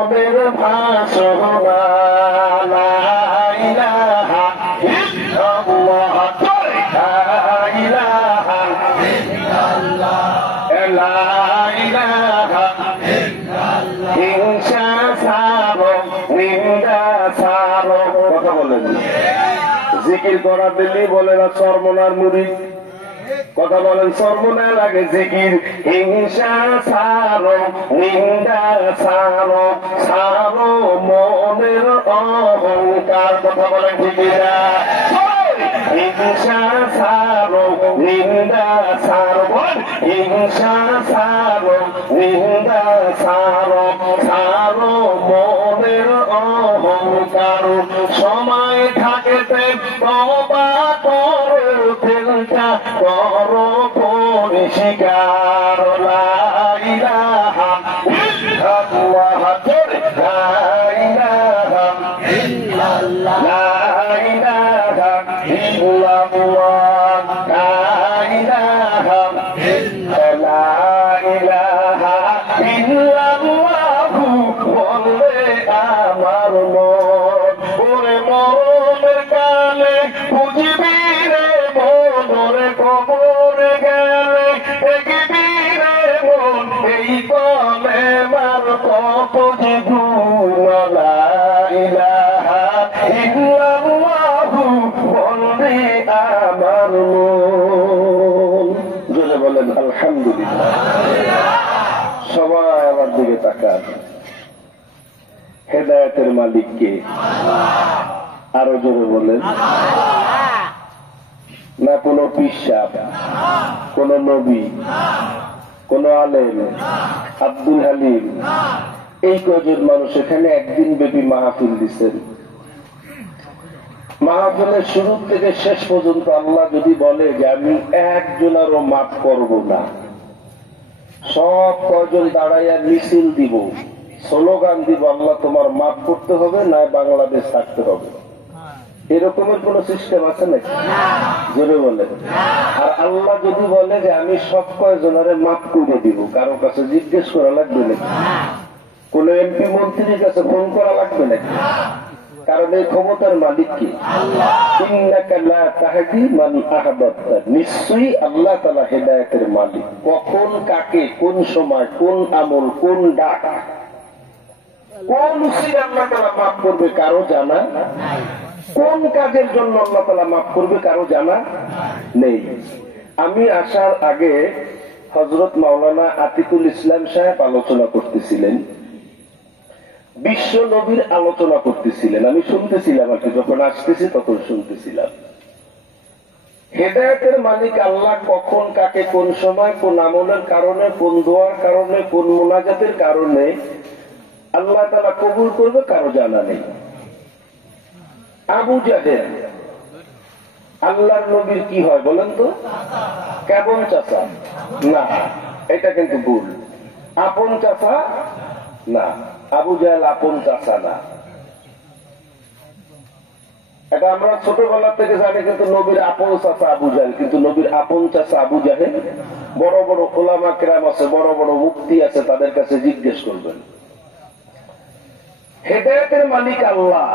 মনের ভাষণা লা ইলাহা ইল্লাল্লাহ লা ইলাহা ইল্লাল্লাহ লা ইলাহা ইল্লাল্লাহ হিংসা ছাড়ো নিন্দা ছাড়ো। কথা বলেন, জিকির করা দিল্লি বলে না চরমনার মুরিদ। কথা বলেন, সর্বনার আগে জিকির। হিংসা ছাড়ো নিন্দা ছাড়ো ছাড়ো মনের অহংকার। কথা বলেন ঠিক না? হিংসা ছাড়ো নিন্দা ছাড়ো হিংসা ছাড়ো নিন্দা ছাড়ো ছাড়ো মনের অহংকার। সময় থাকতে তওবা করো, দিলটা করো পরিষ্কার। লা ইলাহা ইল্লাল্লাহ লা ইলাহা ইল্লাল্লাহ লা ইলাহা ইল্লাল্লাহ লা ইলাহা ইল্লাল্লাহ বলে আমার মন। ওরে মরণের কালে বুঝবি রে মনরে, কবরে গেলে দেখবি রে মন। এই কলে মার কত যে গুণ। লা ইলাহা ইল্লাল্লাহ বলে আমার মন। জোরে বলেন আলহামদুলিল্লাহ। সবাই আমার দিকে তাকান। হেদায়েতের মালিক কে? আরো জোরে বলেন। না কোনো পিসাব, কোন নবী, কোন আলেম, আব্দুল হালিম, এই কজন মানুষ এখানে একদিন ব্যাপী মাহফিল দিচ্ছেন। মাহফিলের শুরু থেকে শেষ পর্যন্ত আল্লাহ যদি বলে যে আমি একজনেরও মাফ করব না, সব কয়জন দাঁড়াইয়া মিছিল দিব, স্লোগান দিব, আল্লাহ তোমার মাফ করতে হবে না বাংলাদেশ থাকতে হবে। এরকমের কোন সিস্টেম আছে নাকি? জোরে বলে। আর আল্লাহ যদি বলে যে আমি সব কয়জনের মাফ করে দিব, কারো কাছে জিজ্ঞেস করা লাগবে নাকি? কোন এমপি মন্ত্রীর কাছে ফোন করা লাগবে নাকি? কারণ এই ক্ষমতার মালিক কি? নিশ্চয়ই আল্লাহ তাআলা হেদায়েতের মালিক। কখন কাকে কোন সময় কোন আমল কোন ডাক কোন উসিলা আল্লাহ তাআলা মাফ করবে কারো জানা, কোন কাজের জন্য আল্লাহ তাআলা মাফ করবে কারো জানা নেই। আমি আসার আগে হযরত মাওলানা আতিকুল ইসলাম সাহেব আলোচনা করতেছিলেন, বিশ্ব নবীর আলোচনা করতেছিলেন। আমি শুনতেছিলাম আর কি, যখন আসতেছি তখন শুনতেছিলাম। হেদায়েতের মালিক আল্লাহ কখন কাকে কোন সময় কোন আমলের কারণে কোন দোয়ার কারণে কোন মুনাজাতের কারণে আল্লাহ তাআলা কবুল করবে কারো জানা নেই। আবু জাহেল আল্লাহর নবীর কি হয় বলেন তো? কেমন চাচা? না, এটা কিন্তু ভুল। আপন চাচা না, আবু জাহেল আপন চাচা না। এটা আমরা ছোটবেলা থেকে জানি, কিন্তু নবীর আপন চাচা আবু জাহেল, কিন্তু নবীর আপন চাচা আবু জাহেল। বড় বড় ওলামা কেরাম আছে, বড় বড় মুফতি আছে, তাদের কাছে জিজ্ঞেস করবেন। হেদায়েতের মালিক আল্লাহ।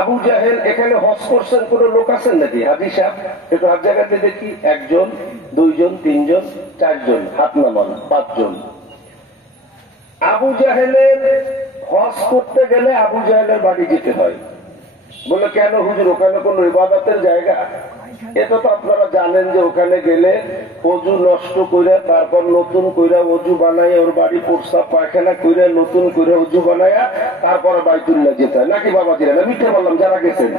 আবু জাহেল এখানে হজ করছেন কোন লোক আছেন নাকি? হাজী সাহেব একটু হাত জায়গাতে দেখি। একজন, দুইজন, তিনজন, চারজন, হাত নামান, পাঁচজন। আবু জাহেলের হজ করতে গেলে আবু জাহেলের বাড়ি যেতে হয়। বলে কেন হুজুর, ওখানে কোন ইবাদতের জায়গা? এটা তো আপনারা জানেন যে ওখানে গেলে অজু নষ্ট করে তারপর নতুন কইরা অজু বানাইয়া ওর বাড়ি প্রস্তাব পায়খানা কইরা নতুন করে অজু বানাইয়া তারপরে বাইতুল্লাহ যেতে হয় নাকি? বাবা জিরা মিথ্যে বললাম, যারা গেছেন।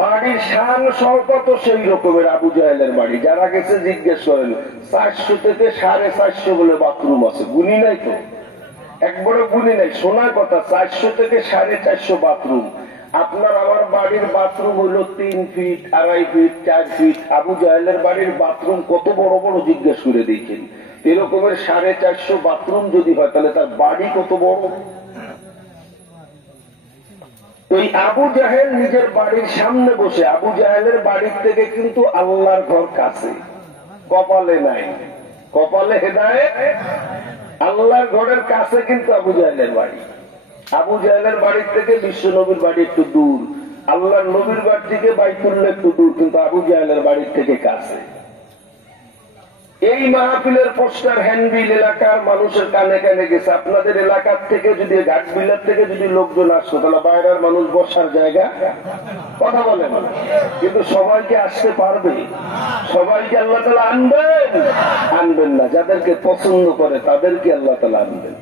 বাড়ির শান শওকত সেই রকমের আবু জাহেলের বাড়ি। যারা গেছে জিজ্ঞেস করেন, 400 থেকে 450 বলে বাথরুম আছে। গুনি নাই তো, একবারে গুনি নাই। শোনার কথা, 400 থেকে 450 বাথরুম। আপনার আমার বাড়ির বাথরুম হইল 3 ফিট, 2.5 ফিট, 4 ফিট। আবু জাহেলের বাড়ির বাথরুম কত বড় বড় জিজ্ঞেস করে দেখেন। এরকমের 450 বাথরুম যদি হয় তাহলে তার বাড়ি কত বড়। ওই আবু জাহেল নিজের বাড়ির সামনে বসে, আবু জাহেলের বাড়ির থেকে কিন্তু আল্লাহর ঘর কাছে। কপালে নাই, কপালে হেদায়েত। আল্লাহর ঘরের কাছে কিন্তু আবু জাহেলের বাড়ি। আবু জাহেলের বাড়ির থেকে বিশ্ব নবীর বাড়ি একটু দূর, আল্লাহর নবীর বাড়ি থেকে বাইতুল্লাহ একটু দূর, কিন্তু আবু জাহেলের বাড়ির থেকে কাছে। এই মাহফিলের পোস্টার হ্যান্ডবিল এলাকার মানুষের কানে কানে গেছে। আপনাদের এলাকার থেকে যদি, ঘাটবিলার থেকে যদি লোকজন আসতো, তাহলে বাইরের মানুষ বসার জায়গা, কথা বলেন, কিন্তু সবাইকে আসতে পারবে? সবাইকে আল্লাহ তাআলা আনবেন? আনবেন না। যাদেরকে পছন্দ করে তাদেরকে আল্লাহ তাআলা আনবেন।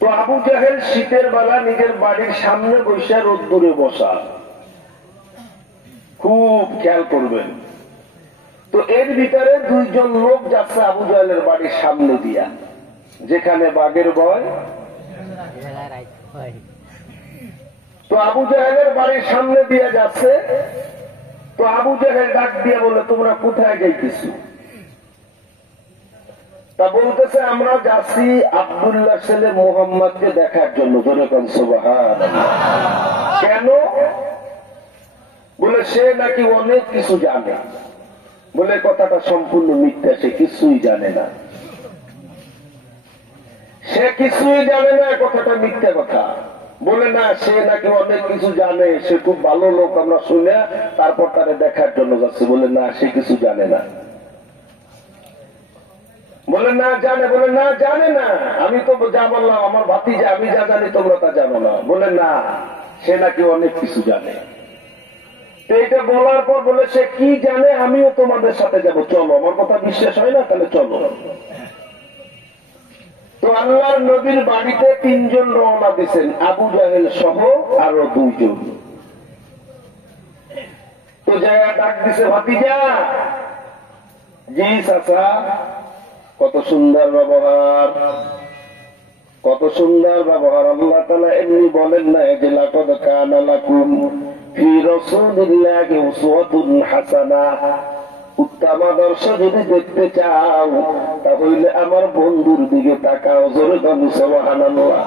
তো আবু জাহেল শীতের বেলা নিজের বাড়ির সামনে বসে রোদ্দুরে বসা, খুব খেয়াল করবেন। তো এর ভিতরে দুইজন লোক যাচ্ছে আবু জাহেলের বাড়ির সামনে দিয়া, যেখানে বাঘের ভয়। তো আবু জাহেলের বাড়ির সামনে দিয়ে যাচ্ছে। তো আবু জাহেল ডাক দিয়ে বলে, তোমরা কোথায় যাইতেছ? তা বলতেছে, আমরা যাচ্ছি আব্দুল্লাহ ছেলে মুহাম্মদকে দেখার জন্য। যেরকম সুবহানাল্লাহ। কেন? বলে সে নাকি অনেক কিছু জানে। বলে কথাটা সম্পূর্ণ মিথ্যা, সে কিছুই জানে না। সে কিছুই জানে না, কথাটা মিথ্যা কথা। বলে না, সে নাকি অনেক কিছু জানে, সে খুব ভালো লোক, আমরা শুনে তারপর তারে দেখার জন্য যাচ্ছে। বলে না, সে কিছু জানে না। বলে না জানে, বলে না জানে না, আমি তো যা বললাম আমার ভাতিজা, আমি যা জানি তোমরা তা জানো না। বলে না, সে নাকি অনেক কিছু জানে। তো এটা বলার পর বলে, সে কি জানে আমিও তোমাদের সাথে যাব, চলো। আমার কথা বিশ্বাস হয় না? তাহলে চলো। তো আল্লাহর নবীর বাড়িতে তিনজন রওনা দিচ্ছেন, আবু জাহেল সহ আরো দুইজন। তো জায়গা ডাক দিছে, ভাতিজা। জি চাচা। কত সুন্দর ব্যবহার, কত সুন্দর ব্যবহার। আল্লাহ তাআলা এমনি বলেন না যে লাকাদ কানা লাকুম ফি রাসূলিল্লাহি উসওয়াতুন হাসানাহ, উত্তম আদর্শ যদি দেখতে চাও তাহলে আমার বন্ধুর দিকে তাকাও। জোরে বলো সুবহানাল্লাহ।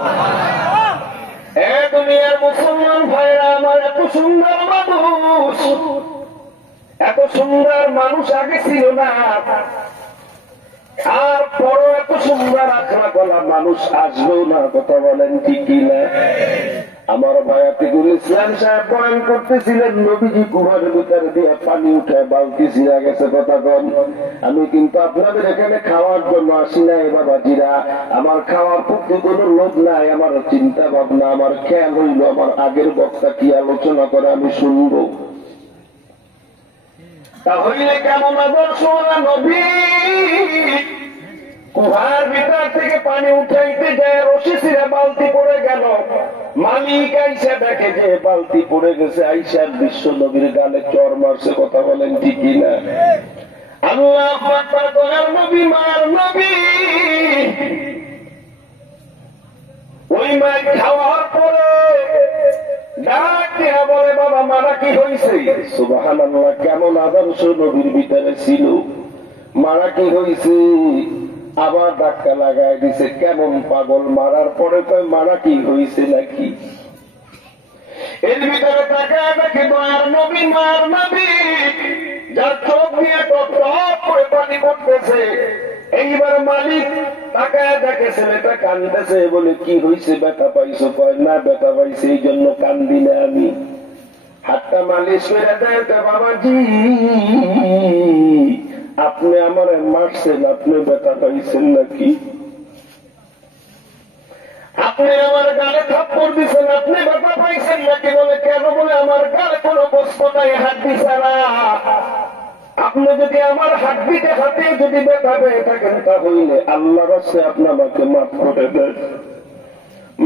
এ দুনিয়ার মুসলমান ভাইরা আমার, এত সুন্দর মানুষ, এত সুন্দর মানুষ আগে ছিল না, আর পরও এত সুন্দর আখলাক ওয়ালা মানুষ আসবেও না। কথা বলেন ঠিক কিনা? আমার ভাই আতিকুল ইসলাম সাহেব বয়ান করতেছিলেন, নবীজি কুয়ার ভিতর দিয়ে পানি উঠে বালতি ছিঁড়া গেছে। কথা কন, আমি কিন্তু আপনাদের এখানে খাওয়ার জন্য আসি নাই বাবাজিরা। আমার খাওয়ার প্রতি কোনো লোভ নাই, আমার চিন্তা ভাবনা, আমার খেয়াল হইল আমার আগের বক্তা কি আলোচনা করে আমি শুনবো। তাহলে কেমন আদর্শ নবী কুহার ভিতর থেকে পানি উঠাইতে যায়, রশি ছিঁড়ে বালতি পড়ে গেল। মালিক আইসা দেখে যে বালতি পড়ে গেছে, আইসার বিশ্ব নবীর গালে চর মারছে। কথা বলেন ঠিক কিনা? আল্লাহু আকবার। দয়ার নবী, মার নবী, ওই মাই খাওয়ার পরে ডাক দিয়া বলে, বাবা মারা কি হয়েছে? সুবহানাল্লাহ। কেমন আদর্শ নবীর ভিতরে ছিল। মারা কি হয়েছে? আবার ধাক্কা লাগাই দিছে। কেমন পাগল, মারার পরে কয় মারা কি হয়েছে নাকি? এর ভিতরে তাকায় দেখে দয়ার নবী, মার নবী, যার চোখ দিয়ে টপ করে পানি পড়তেছে। এইবার মালিক তাকায় দেখে ছেলেটা কান্দেছে। বলে কি হয়েছে, ব্যথা পাইছো? কয় না, ব্যথা পাইছে এই জন্য কান্দি না আমি। হাতটা মালিশ করে দেয়। বাবাজি, আপনি আমার মারছেন, আপনি ব্যথা পাইছেন নাকি? আপনি আমার গালে থাপ্পড় দিচ্ছেন, আপনি ব্যথা পাইছেন নাকি? বলে কেন? বলে আমার গালে কোনো বস্তু নাই, হাড্ডি ছাড়া। আপনি যদি আমার হাড্ডিতে হাতে যদি ব্যথা পেয়ে থাকেন তাহলে আল্লাহর রাস্তে আপনি আমাকে মাফ করে দেন।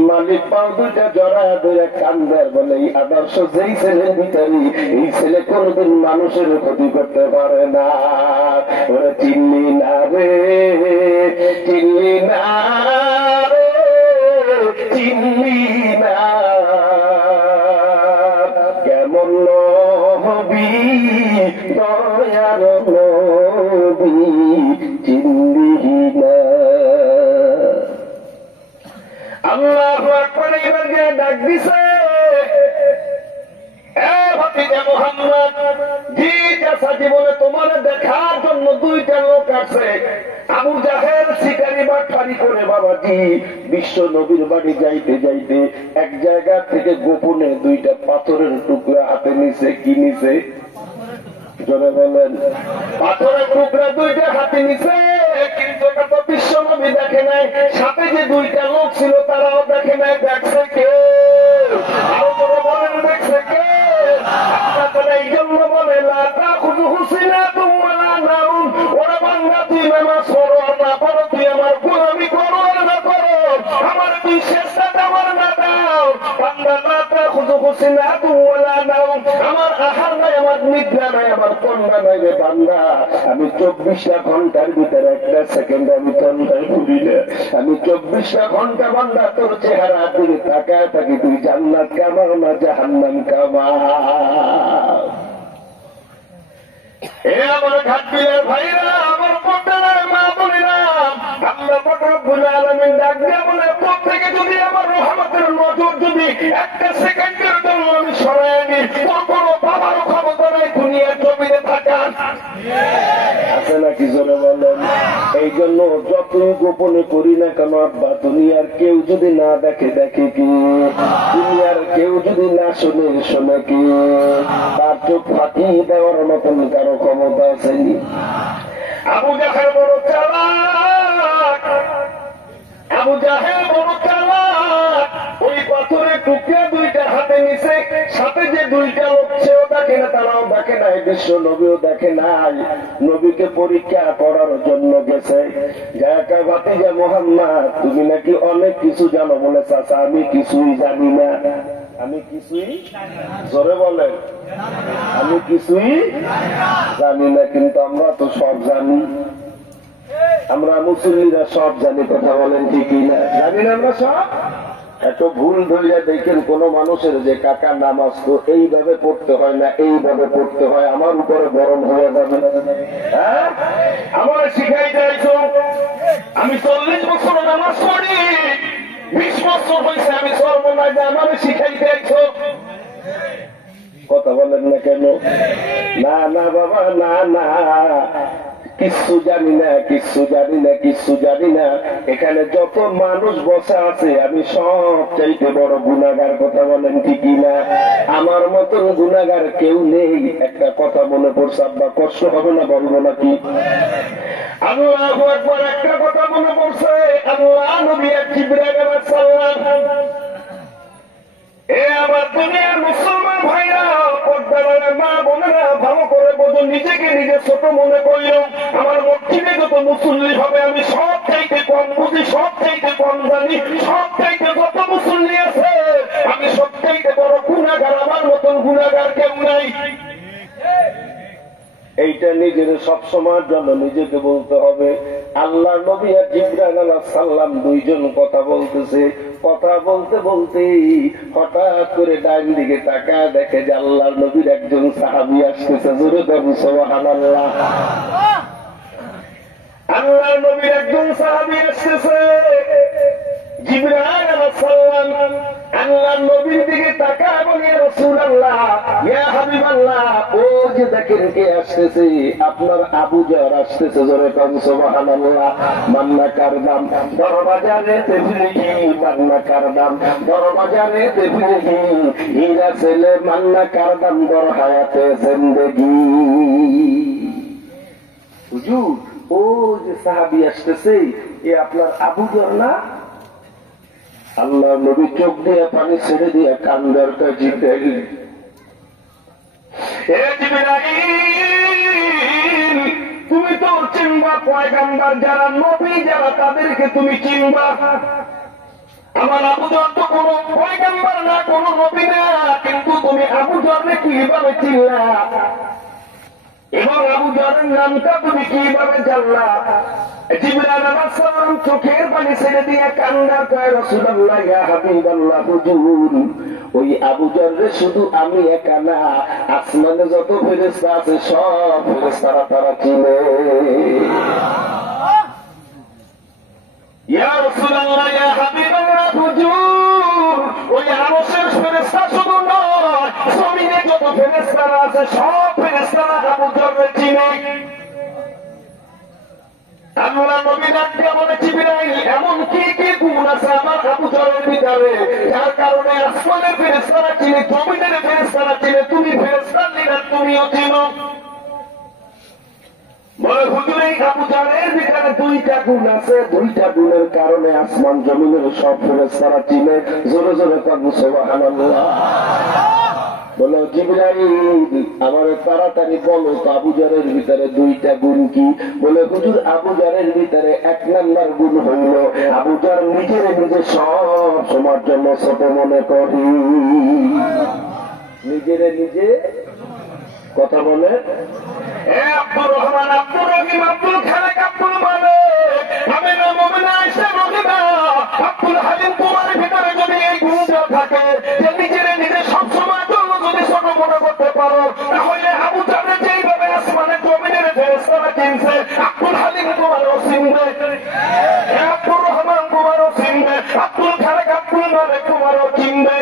মালিক পাও দুইটা জড়া ধরে কান্দার। বলে এই আদর্শ যেই ছেলের ভিতরে, এই ছেলে কোনদিন মানুষের ক্ষতি করতে পারে না। ওরা চিনলি না রে, চিনলি না রে, চিনলি না। কেমন নবী, দয়ার নবী, চিনলি না। আল্লাহু আকবার। এবার গিয়ে ডাক দিছে, এ ভাতিজা মুহাম্মদ। জি চাচা। বলে তোমার দেখা দুইটা লোক আছে। আবু জাহেল শিকারি বাটপারি করে বাবাজি বিশ্ব নবীর বাড়ি যাইতে যাইতে এক জায়গা থেকে গোপনে দুইটা পাথরের টুকরা হাতে নিছে। কি নিছে? জোরে বলেন। পাথরের টুকরা দুইটা হাতে নিছে, কিন্তু এটা তো বিশ্ব নবী দেখে নাই, সাথে যে দুইটা লোক ছিল তারাও দেখে নাই। দেখছে কে? আরো জোরে বলেন, দেখছে কে? এই জন্য বলে ওরা বাংলা, তুই নামাজ পড়ো আর না পড়ো, তুই আমার গোলামি করো আর না করো, আমার বিশ্বাসটা আমার না দাও বান্দা, না তা খুঁজো খুশি না তুলা নাও, আমার আহার নাই, আমার নিদ্রা নাই, আমার কন্যা নাই রে বান্দা। আমি 24টা ঘন্টার ভিতরে একটা সেকেন্ড আমি তন্দায় ভুলি না। আমি 24টা ঘন্টা বান্দা তোর চেহারা তুই তাকায় থাকি, তুই জান্নাত কামাও না জাহান্নাম কামাও। আমার ঘাটবিলের ভাইরা, আমার পটলের মা বলিলাম, আল্লাহ রব্বুল আলামিন ডাক দিয়ে বলে, প্রত্যেকে যদি আমার রহমতের নজর যদি একটা সেকেন্ডের জন্য আমি সরাই নি, তোর কোনো বাবারও ক্ষমতা নাই দুনিয়ার জমিনে থাকার। আছে নাকি জোরে বলেন? এই জন্য যতই গোপনে করি না কেন আব্বা, দুনিয়ার কেউ যদি না দেখে দেখে কি, দুনিয়ার কেউ যদি না শোনে শোনে কি, তার চোখ ফাঁকি দেওয়ার মতন কারো ক্ষমতা আছে? আবু জাহেল বড় চালাক, আবু জাহেল বড় চালাক। ওই পাথরের টুকরা দুইটা হাতে নিছে, সাথে যে দুইটা লোক সেও দেখে না, তারাও দেখে নাই, বিশ্ব নবীও দেখে নাই। নবীকে পরীক্ষা করার জন্য গেছে। জায়গা ভাতিজা মোহাম্মদ, তুমি নাকি অনেক কিছু জানো। বলে চাচা আমি কিছুই জানি না। আমি কিছুই, জোরে বলেন, আমি কিছুই জানি না, কিন্তু আমরা তো সব জানি। আমরা মুসল্লিরা সব জানি, কথা বলেন ঠিকই না? জানি না আমরা সব? এত ভুল ধরিয়া দেখেন কোন মানুষের যে কাকা নামাজ তো এইভাবে পড়তে হয় না, এইভাবে পড়তে হয়, আমার উপরে গরম হয়ে যাবে। হ্যাঁ, আমার শিখাই যাইছো, আমি 40 বছর নামাজ পড়ি, 20 বছর হয়েছে আমি সর্বনাশ, আমার শিখাই যাইছো। কথা বলেন না কেন? না না বাবা, না না, কিচ্ছু জানি না, কিচ্ছু জানি না, কিচ্ছু জানি না। এখানে যত মানুষ বসে আছে আমি সব চাইতে বড় গুনাহগার। কথা বলেন ঠিকই না? আমার মতন গুনাহগার কেউ নেই। একটা কথা মনে পড়ছে আব্বা, কষ্ট হবে না বলবো নাকি? আল্লাহু আকবার। একটা কথা মনে পড়ছে, আল্লাহ নবী জিবরাইল আলাইহিস সালাম, এ আমার দুনিয়ার মুসলমান ভাইরা, পর্দার মা বোনেরা, ভালো করে বোঝো, নিজেকে নিজে ছোট মনে করিও। আমার মসজিদে যত মুসল্লি হবে আমি সব চাইতে কম বুঝি, সব চাইতে কম জানি, সব চাইতে যত মুসল্লি আছে আমি সব চাইতে বড় গুনাহগার, আমার মতন গুনাহগার কেউ নাই। এইটা নিজের সব সময়ের জন্য নিজেকে বলতে হবে। আল্লাহ নবী আর জিবরাইল আলাইহিস সালাম দুইজন কথা বলতেছে। কথা বলতে বলতে হঠাৎ করে ডান দিকে তাকায় দেখে যে আল্লাহর নবীর একজন সাহাবী আসতেছে। জোরে বলুন সুবহানাল্লাহ। আল্লাহর নবীর একজন সাহাবী আসতেছে। জিবরাইল আলাইহিস সালাম আল্লাহর নবীর দিকে তাকায় বলে, রাসূলুল্লাহ, ইয়া হাবিবাল্লাহ, ও যে দেখেন কে আসতেছে, আপনার আবু জাহর আসতেছে। জোরে বলুন সুবহানাল্লাহ। মান্না কারদাম দরবাজারে তেফিহি, মান্না কারদাম দরবাজারে তেফিহি, হীরা ছেলে মান্না কারদাম দর হায়াতে জিন্দেগি। হুজুর, ও যে সাহাবী আসতেছে, এ আপনার আবু জাহর না? আল্লাহ নবী চোখ দিয়ে পানি ছেড়ে দিয়ে কান্দার কাজী পেলি। তুমি তো চিনবা পয়গাম্বার যারা, নবী যারা, তাদেরকে তুমি চিনবা। আমার আবু জাহর তো কোন পয়গাম্বার না, কোন নবী না, কিন্তু তুমি আবু জাহরকে কিভাবে চিনলা এবং আবু জাহরের নামটা তুমি কিভাবে জানলা? জিবরাইল আলাইহিস সালাম চোখের পানি ছেড়ে দিয়ে কান্নার কয়, রাসূলুল্লাহ, ইয়া হাবিবাল্লাহ, হুজুর, ওই আবু জাহর শুধু আমি একা না, আসমানে যত ফেরেশতা আছে সব ফেরেশতারা তারা চিনে। ইয়া রাসূলুল্লাহ, ইয়া হাবিবাল্লাহ, হুজুর, ওই আরশের ফেরেশতা শুধু নয়, জমিনে যত ফেরেশতারা আছে সব ফেরেশতারা আবু জাহর চিনে। আল্লাহ নবী ডাক দিয়া বলে জিবরাইল এমন কি কি গুণ আছে আমার আবু জাহেলের ভিতরে যার কারণে আসমানের ফেরেশতারা চিনে জমিনের ফেরেশতারা চিনে তুমি ফেরেশতার লিডার তুমিও চিনো বলে হুজুর এই আবু জাহেলের ভিতরে দুইটা গুণ আছে দুইটা গুণের কারণে আসমান জমিনের সব ফেরেশতারা চিনে জোরে জোরে কাঁদবো সুবহানাল্লাহ বলো জিবরাইল আমার তাড়াতাড়ি বলো তো আবু জাহেলের ভিতরে দুইটা গুণ কি বলে হুজুর আবু জাহেলের ভিতরে এক নাম্বার গুণ হইল আবু জাহেল নিজের নিজে সব সময়ের জন্য ছোট মনে করি নিজের নিজে কথা বলে আব্দুর রহমান আব্দুর রহিম আব্দুল খালেক আব্দুল মালিক আমিনা মুমিনা আয়েশা রহিমা আব্দুল হালিম তোমার ভিতরে যদি এই গুণটা থাকে যে নিজের নিজে সব সময় যদি ছোট মনে করতে পারো তাহলে আবু জাহেল যেইভাবে আসমানে জমিনের ফেরেশতারা চিনছে আব্দুল হালিম তোমারও চিনবে আব্দুর রহমান তোমারও চিনবে আব্দুল খালেক আব্দুল মালিক তোমারও চিনবে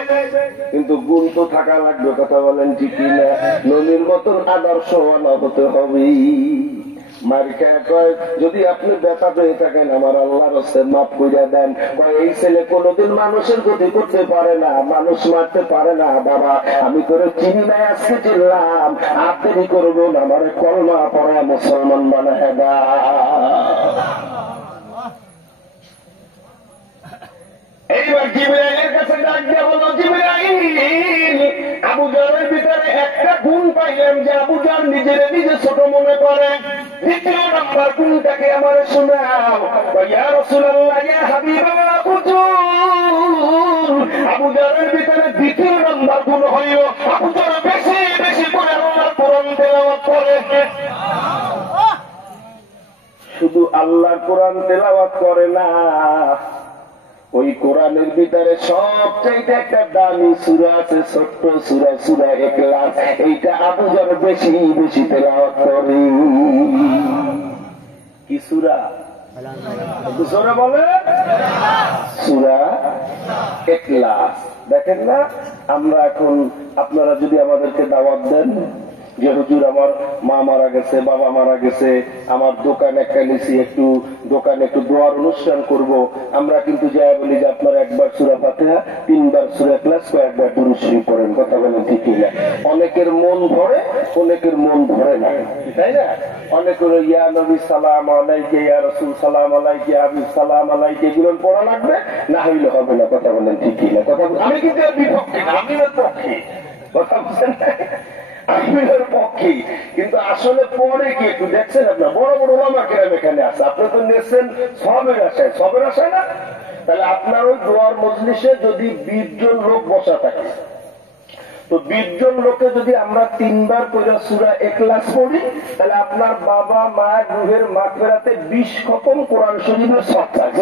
কিন্তু গুণ তো থাকা লাগবে কথা বলেন ঠিক না নবীর মতন আদর্শ হতে হবে মার্কা কয় যদি আপনি ব্যথা পেয়ে থাকেন আমার আল্লাহর রাস্তে মাফ করে দেন কয় এই ছেলে কোনোদিন মানুষের ক্ষতি করতে পারে না মানুষ মারতে পারে না বাবা আমি করে চিনি নাই আজকে চিনলাম আর দেরি করবো না আমার কলমা পড়া মুসলমান বানায় দা এইবার জিবরাইলের কাছে ডাক দিয়া বলল জিবরাইল আবু জাহেলের ভিতরে একটা গুণ পাইলাম যে আবু জাহেল নিজের নিজে ছোট মনে করে দ্বিতীয় নাম্বার গুণটাকে আমার শোনাও ইয়া রাসূলুল্লাহ ইয়া হাবিবাল্লাহ হুজুর আবু জাহেলের ভিতরে দ্বিতীয় নাম্বার গুণ হইল আবু জাহেল বেশি বেশি করে আল্লাহর কোরআন তেলাওয়াত করে শুধু আল্লাহর কোরআন তেলাওয়াত করে না ওই কোরআনের ভিতরে সবচাইতে একটা দামি সূরা আছে ছোট্ট সূরা সূরা ইখলাস এইটা আবু জাহেল বেশি বেশি তেলাওয়াত করে কি সূরা সূরা বলে সূরা ইখলাস দেখেন না আমরা এখন আপনারা যদি আমাদেরকে দাওয়াত দেন যে হুজুর আমার মা মারা গেছে বাবা মারা গেছে আমার দোকান একটা নিছি একটু দোকানে একটু দোয়ার অনুষ্ঠান করব আমরা কিন্তু যাই বলি যে আপনারা একবার সূরা ফাতিহা তিনবার সূরা ইখলাস কয়েকবার দুরূদ শরীফ পড়েন কথা বলেন ঠিক না অনেকের মন ভরে অনেকের মন ভরে না তাই না অনেকের ইয়া নবী সালাম আলাইকা ইয়া রাসূল সালাম আলাইকা ইয়া হাবিব সালাম আলাইকা এগুলো পড়া লাগবে না হইলে হবে না কথা বলেন ঠিক না কথা আমি কিন্তু এর বিপক্ষে না আমি এর পক্ষে কথা বুঝছেন আমিনের পক্ষে কিন্তু আসলে পরে কি একটু দেখছেন আপনার বড় বড় ওলামা কেরাম এখানে আছে আপনি তো নিয়েছেন সবের আশায় না তাহলে আপনার ওই দোয়ার মজলিসে যদি 20 জন লোক বসা থাকে তো 20 জন লোকে যদি আমরা তিনবার করে সূরা ইখলাস পড়ি তাহলে আপনার বাবা মা রুহের মাগফিরাতে 20 খতম কোরআন শরীফের সওয়াব পায়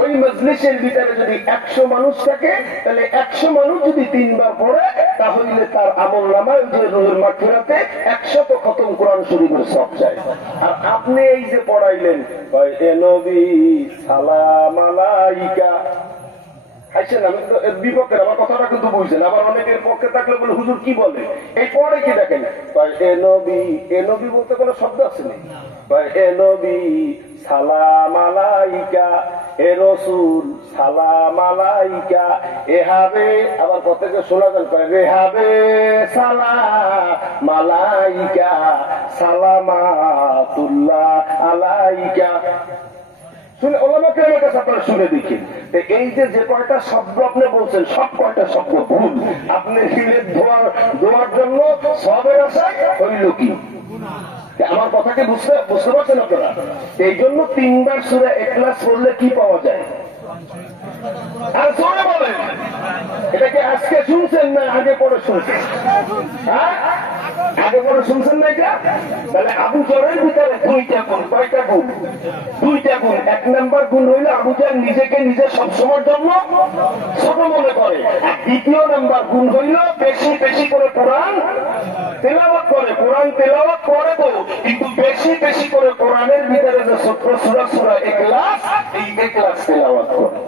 ওই মজলিসের ভিতরে যদি 100 মানুষ থাকে তাহলে 100 মানুষ যদি তিনবার পড়ে তাহলে তার আমলনামায় যে রুহের মাগফিরাতে 100 খতম কোরআন শরীফের সওয়াব যায় আর আপনি এই যে পড়াইলেন এ নবী সালাম আলাইকা আইছেন আমি তো এর বিপক্ষে আমার কথাটা কিন্তু বুঝছেন আবার অনেকের পক্ষে থাকলে বলে হুজুর কি বলে এই পরে কি দেখেন এ নবী বলতে কোনো শব্দ আছে না এ নবী সালাম আলাইকা এ রাসূল সালাম আলাইকা এ হাবে আবার প্রত্যেকে শোনা যান কয় রে হাবে সালাম আলাইকা সালামাতুল্লাহ আলাইকা শুনে ওলামা কেরামের কাছে আপনারা শুনে দেখেন এই যে কয়টা শব্দ আপনি বলছেন সব কয়টা শব্দ ভুল আপনি হিলের ধোয়ার জন্য সবের আশায় হইল কি আমার কথাকে বুঝতে পারছেন আপনারা এই জন্য তিনবার সূরা ইখলাস পড়লে কি পাওয়া যায় আর জোরে বলেন এটাকে আজকে শুনছেন না আগে পরে শুনছেন হ্যাঁ আগে পরে শুনছেন না এটা তাহলে আবু জাহেলের ভিতরে দুইটা গুণ কয়টা গুণ দুইটা গুণ এক নাম্বার গুণ হইলে আবু জাহেল নিজেকে নিজে সবসময়ের জন্য ছোট মনে করে আর দ্বিতীয় নাম্বার গুণ হইল বেশি বেশি করে কোরআন তেলাওয়াত করে কোরআন তেলাওয়াত করে তো কিন্তু বেশি বেশি করে কোরআনের ভিতরে যে ছোট্ট সূরা সূরা ইখলাস এই ইখলাস তেলাওয়াত করে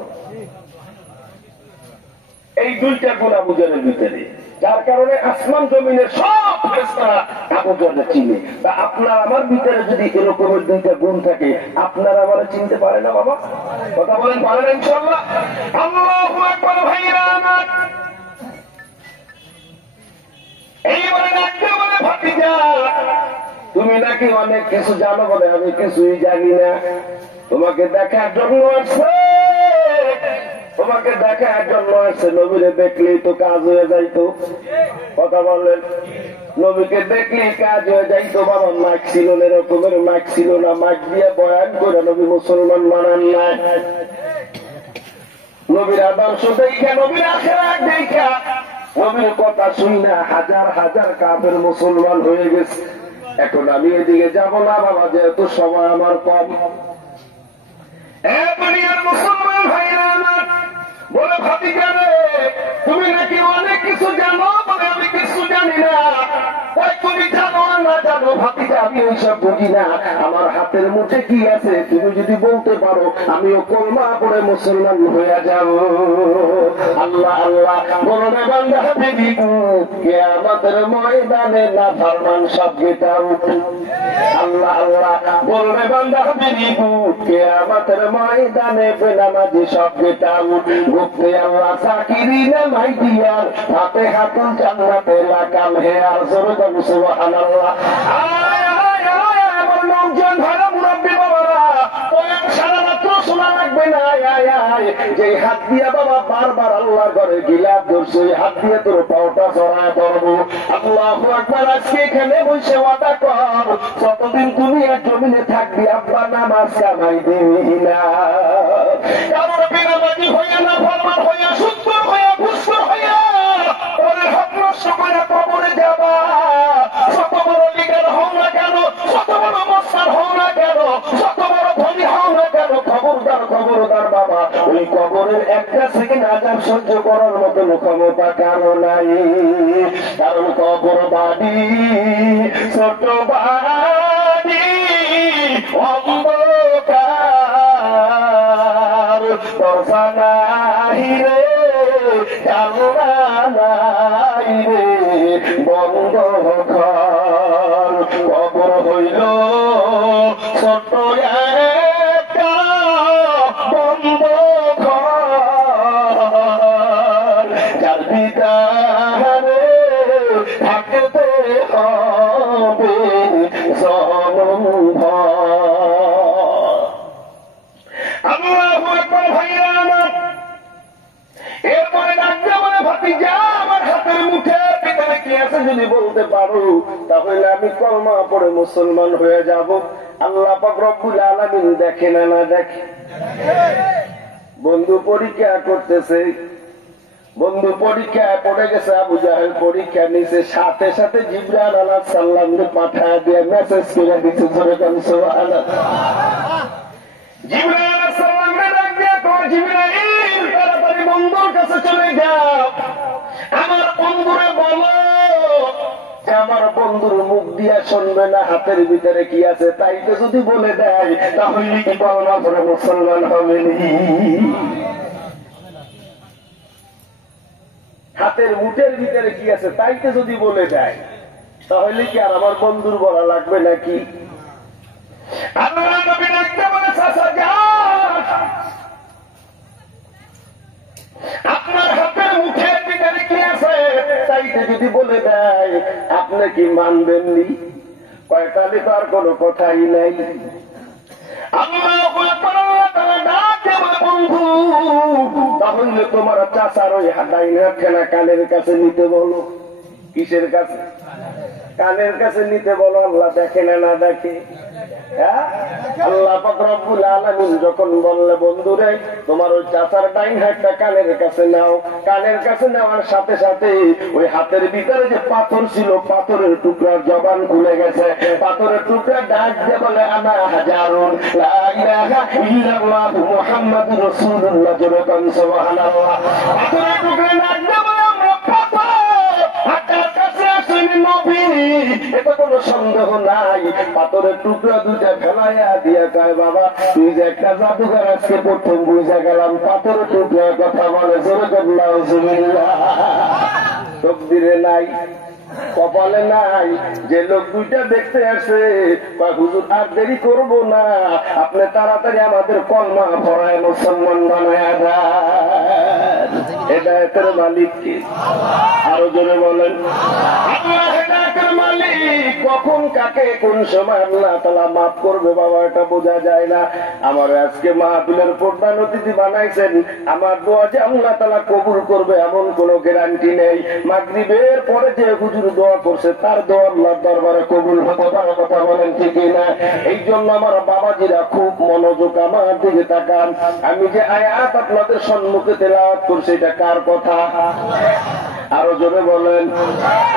এই দুইটা গুণ আবু জাহেলের ভিতরে যার কারণে আসমান জমিনের সব ফেরেশতারা আবু জাহেল চিনে। তা আপনার আমার ভিতরে যদি এরকমের দুইটা গুণ থাকে, আপনারা আমার চিনতে পারে না বাবা? কথা বলেন, পারেন ইনশাআল্লাহ? আল্লাহু আকবার। ভাইরা আমার, এইবারে ডাকতে বলে, ভাতিজা তুমি নাকি অনেক কিছু জানো। বলে আমি কিছুই জানি না, তোমাকে দেখার জন্য আসছে, তোমাকে দেখার জন্য আসছে। নবীরে দেখলেই তো কাজ হয়ে যাইতো। কথা বলেন, নবীকে দেখলেই কাজ হয়ে যাইতো বাবা। মাইক ছিল না, এরকমের মাইক ছিল না। মাইক দিয়ে বয়ান করে নবী মুসলমান মানান নাই। নবীর আদর্শ দেখা, নবীর আখেরাত দেখা, নবীর কথা শুই না হাজার হাজার কাফের মুসলমান হয়ে গেছে। এখন আমি এদিকে যাব না বাবা, যেহেতু সময় আমার কম। মুসলমান ভাইরা আমার, বলে ভাতিজা রে তুমি নাকি অনেক কিছু জানো। বলে আমি কিছু জানি না। তুমি জানো না জানো ভাতিজা, আমি ওইসব বুঝি না। আমার হাতের মুঠে কি আছে তুমি যদি বলতে পারো, আমিও কলমা পড়ে মুসলমান হয়ে যাব। আল্লাহ আল্লাহ বলবে বান্দা দিদি, কে আমাদের ময়দানে না ফারমান সব গেটা উঠ। আল্লাহ আল্লাহ বলবে বান্দা দিদি, কে আমাদের ময়দানে বেনামাজি সব গেটা উঠ। গুপ্তে আল্লাহ সাকিরিনে মাই দিয়ার হাতে হাতুল জান্নাতে লাকাম হে আর জোরদান সুবহানাল্লাহ। আয় আয় আয় আমার লোকজন ভালো মুরব্বী বাবারা, ওই সারা রাত্র শোনা লাগবে না। আয় আয় আয়, যে হাত দিয়া বাবা বারবার আল্লাহর ঘরে গিলাপ ধরছে, ওই হাত দিয়ে তোর পাওটা চড়ায় পড়বো। আল্লাহু আকবার। আজকে এখানে বসে ওয়াদা কর, যতদিন দুনিয়ার জমিনে থাকবি আব্বা নামাজ কামাই দিবি না। কারণ বেনামাজি হইয়া না ফরমান হইয়া সুন্দর হইয়া পুষ্কর হইয়া ওরে হক নষ্ট করে কবরে যাবা। যত বড় লিডার হও না কেন, যত বড় মস্তার হও না কেন, যত বড় ধনী হও না কেন, খবরদার খবরদার বাবা, ওই কবরের একটা সেকেন্ড আজাব সহ্য করার মতো ক্ষমতা কারো নাই। কারণ কবর বাড়ি ছোট বাড়ি অন্ধকার, দরজা নাই রে জানলা নাই রে বন্ধ ঘর। কবর হইল ছোট একটা বন্ধ ঘর, যার ভিতরে থাকতে হবে জনম ভর। আল্লাহু আকবার। ভাইরা আমার, এরপরে ডাকতে বলে ভাতিজা আমার হাতের মুঠে ভিতরে কি আছে যদি বলতে পারো, তাহলে আমি কলমা পড়ে মুসলমান হয়ে যাব। আল্লাহ পাক রব্বুল আলামিন দেখে না না দেখে? বন্ধু পরীক্ষা করতেছে, বন্ধু পরীক্ষায় পড়ে গেছে। আবু জাহেল পরীক্ষা নিছে, সাথে সাথে জিবরাইল আলাইহিস সালামকে পাঠায় দিয়ে মেসেজ করে দিতে জোরে কোন সুবহানাল্লাহ। জিবরাইল আলাইহিস সালামকে ডাক দিয়ে কয়, জিবরাইল তাড়াতাড়ি বন্ধুর কাছে চলে যাও, আমার বন্ধুরে বলো যে আমার বন্ধুর মুখ দিয়া শুনবে না হাতের ভিতরে কি আছে। তাইকে যদি বলে দেয় তাহলে কি কলমা পড়ে মুসলমান হবে নি? হাতের মুঠের ভিতরে কি আছে তাইতে যদি বলে দেয় তাহলে কি আর আমার বন্ধুর বলা লাগবে নাকি? আল্লাহ নবী ডাকতে বলে, চাচা যান, আপনার হাতের মুঠের ভিতরে কি আছে তাইতে যদি বলে দেয় আপনি কি মানবেন নি? কয়তালি তো আর কোনো কথাই নাই। তাহলে তোমার চাচার ওই ডাইনা কানের কাছে নিতে বলো। কিসের কাছে? কানের কাছে নিতে বলো। আল্লাহ দেখে না না দেখে? আল্লাহ পাক রব্বুল আলামিন যখন বললে বন্ধুরে তোমার ওই চাচার ডাইন হাতটা কানের কাছে নাও, কানের কাছে নেওয়ার সাথে সাথে ওই হাতের ভিতরে যে পাথর ছিল পাথরের টুকরার জবান খুলে গেছে। পাথরের টুকরা ডাক দিয়ে বলে, আনা হাজারুন লা ইলাহা ইল্লাল্লাহু মুহাম্মাদুর রাসূলুল্লাহ, জোরে কোন সুবহানাল্লাহ। পাথরের টুকরা ডাক দিয়ে বলে, আমরা পাথর হাতের কাছে আসেনি নবী, এটা কোনো সন্দেহ নাই। পাথরের টুকরা দুইটা ফেলাইয়া দিয়া কয়, বাবা তুই যে একটা জাদুঘর আজকে প্রথম বুঝা গেলাম, পাথরের টুকরা কথা বলে। জোরে কোন নাউজুবিল্লাহ। তকদিরে নাই, কপালে নাই। যে লোক দুইটা দেখতে আসে হুজুর আর দেরি করবো না, আপনি তাড়াতাড়ি আমাদের কলমা পড়ায় মুসলমান বানায় দেন। হেদায়েতের মালিক কে? আরো জোরে বলেন। আল্লাহ হেদায়েতের মালিক। কখন কাকে কোন সময় আল্লাহ তাআলা মাফ করবে বাবা এটা বোঝা যায় না। আমার আজকে মাহফিলের প্রধান অতিথি বানাইছেন, আমার দোয়া যে আল্লাহ তাআলা কবুল করবে এমন কোন গ্যারান্টি নেই। মাগরিবের পরে যে হুজুর দোয়া করছে তার দোয়া আল্লাহর দরবারে কবুল হতে পারে, কথা বলেন ঠিক না? এই জন্য আমার বাবাজিরা খুব মনোযোগ আমার দিকে তাকান। আমি যে আয়াত আপনাদের সম্মুখে তেলাওয়াত করছি এটা কার কথা? আরো জোরে বলেন।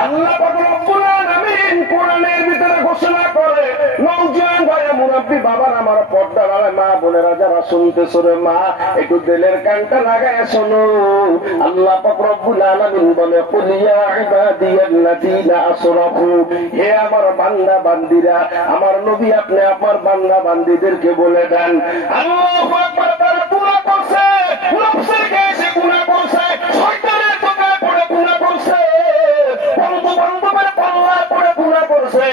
আল্লাহ পাক রব্বুল আলামিন কোরআনের ভিতরে ঘোষণা করে, নওজোয়ান ভাইয়া মুরাব্বি বাবার আমার পর্দার আলে মা বোনেরা যারা শুনতেছো রে মা, একটু দিলের কানটা লাগায় শোনো। আল্লাহ পাক রব্বুল আলামিন বলে, কুল ইয়া ইবাদিয়াল্লাযীনা আসরাফু, হে আমার বান্দা বান্দীরা, আমার নবী আপনি আপনার বান্দা বান্দীদেরকে বলে দেন, আল্লাহু আকবার, তারা গুনাহ করছে, নফসের কাছে গুনাহ করছে, শয়তানের দোকানে পড়ে গুনাহ করছে, বন্ধু বান্ধবের পাল্লায় পড়ে গুনাহ করছে,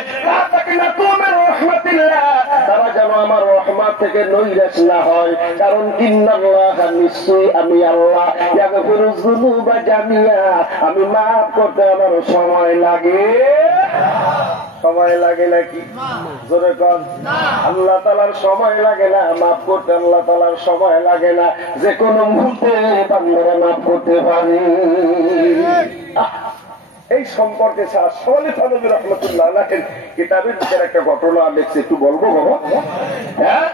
তারা যেন আমার রহমত থেকে নৈরাশ না হয়। কারণ ইন্নাল্লাহ, নিশ্চয়ই আমি আল্লাহ, ইয়াগফিরুয যুনুবা জামিয়া, আমি মাফ করতে আমার সময় লাগে। সময় লাগে নাকি? জোরে কর। আল্লাহ তাআলার সময় লাগে না মাফ করতে, আল্লাহ তাআলার সময় লাগে না, যে কোনো মুহূর্তে বান্দারা মাফ করতে পারে। এই সম্পর্কে রহমতুল্লাহ কিতাবের ভিতরে একটা ঘটনা দেখছি, একটু বলবো বাবা? হ্যাঁ,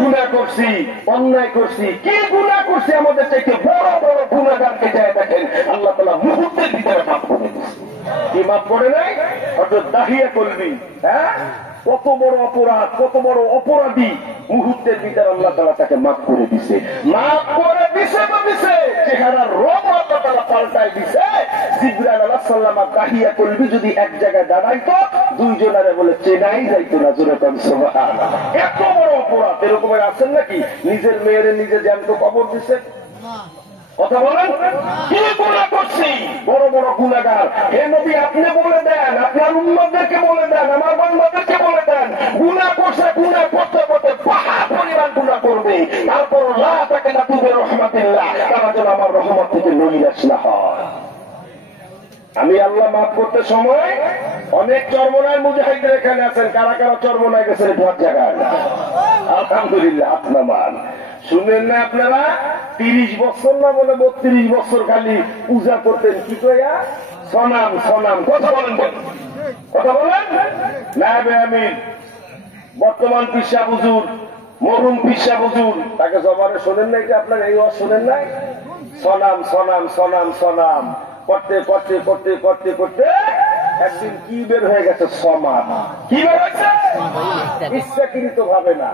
গুনাহ করছি, অন্যায় করছি, কি গুনাহ করছি আমাদের চাইতে বড় বড় গুনাহগারকে যায় দেখেন আল্লাহ তাআলা মুহূর্তের ভিতরে মাফ করে দিচ্ছে। কি মাফ করে নাই? হযরত দাহিয়া কলবি, হ্যাঁ, কত বড় অপরাধ, কত বড় অপরাধী, মুহূর্তের ভিতরে আল্লাহ তাআলা তাকে মাফ করে দিছে। মাফ করে দিছে তো দিছে, চেহারার রং আল্লাহ তাআলা পাল্টায় দিছে। জিবরাইল আলাইহিস সালাম আর দাহিয়া কলবি যদি এক জায়গায় দাঁড়াইতো, দুইজনারে বলে চেনাই যাইতো না। জোরে কোন সুবহানাল্লাহ। এত বড় অপরাধ এরকম আছেন নাকি? নিজের মেয়েরে নিজে জ্যান্ত কবর দিছে। কথা বলেন, কি গুনাহ করছি? বড় বড় গুনাহগার। হে নবী আপনি বলে দেন, আপনার উম্মতদেরকে বলে দেন, আমার বান্দাদেরকে বলে দেন, গুনাহ করছে, গুনাহ করতে করতে পাহাড় পরিমাণ গুনাহ করবে, তারপর লা তাকানাতু মির রাহমাতিল্লাহ, তারা যেন আমার রহমত থেকে নৈরাশ না হয়। আমি আল্লাহ মাফ করতে সময় অনেক চরমনায় মুজাহিদের এখানে আছেন, কারা কারা চরমনায় গেছেন একটু হাত জায়গায়? আলহামদুলিল্লাহ, আপনার শুনেন না আপনারা? 30 বছর না বলে 32 বছর খালি পূজা করতেন, কি কইয়া? সনাম সনাম। কথা বলেন, কথা বলেন। নায়েবে আমির বর্তমান পিসা হুজুর, মরহুম পিসা হুজুর, তাকে জবানে শোনেন নাই? যে আপনার এই ওয়াজ শোনেন নাই? সনাম সনাম সনাম সনাম করতে করতে করতে করতে করতে একদিন কি বের হয়ে গেছে? সমাজ। কি বের হয়েছে? ইচ্ছাকৃত ভাবে না,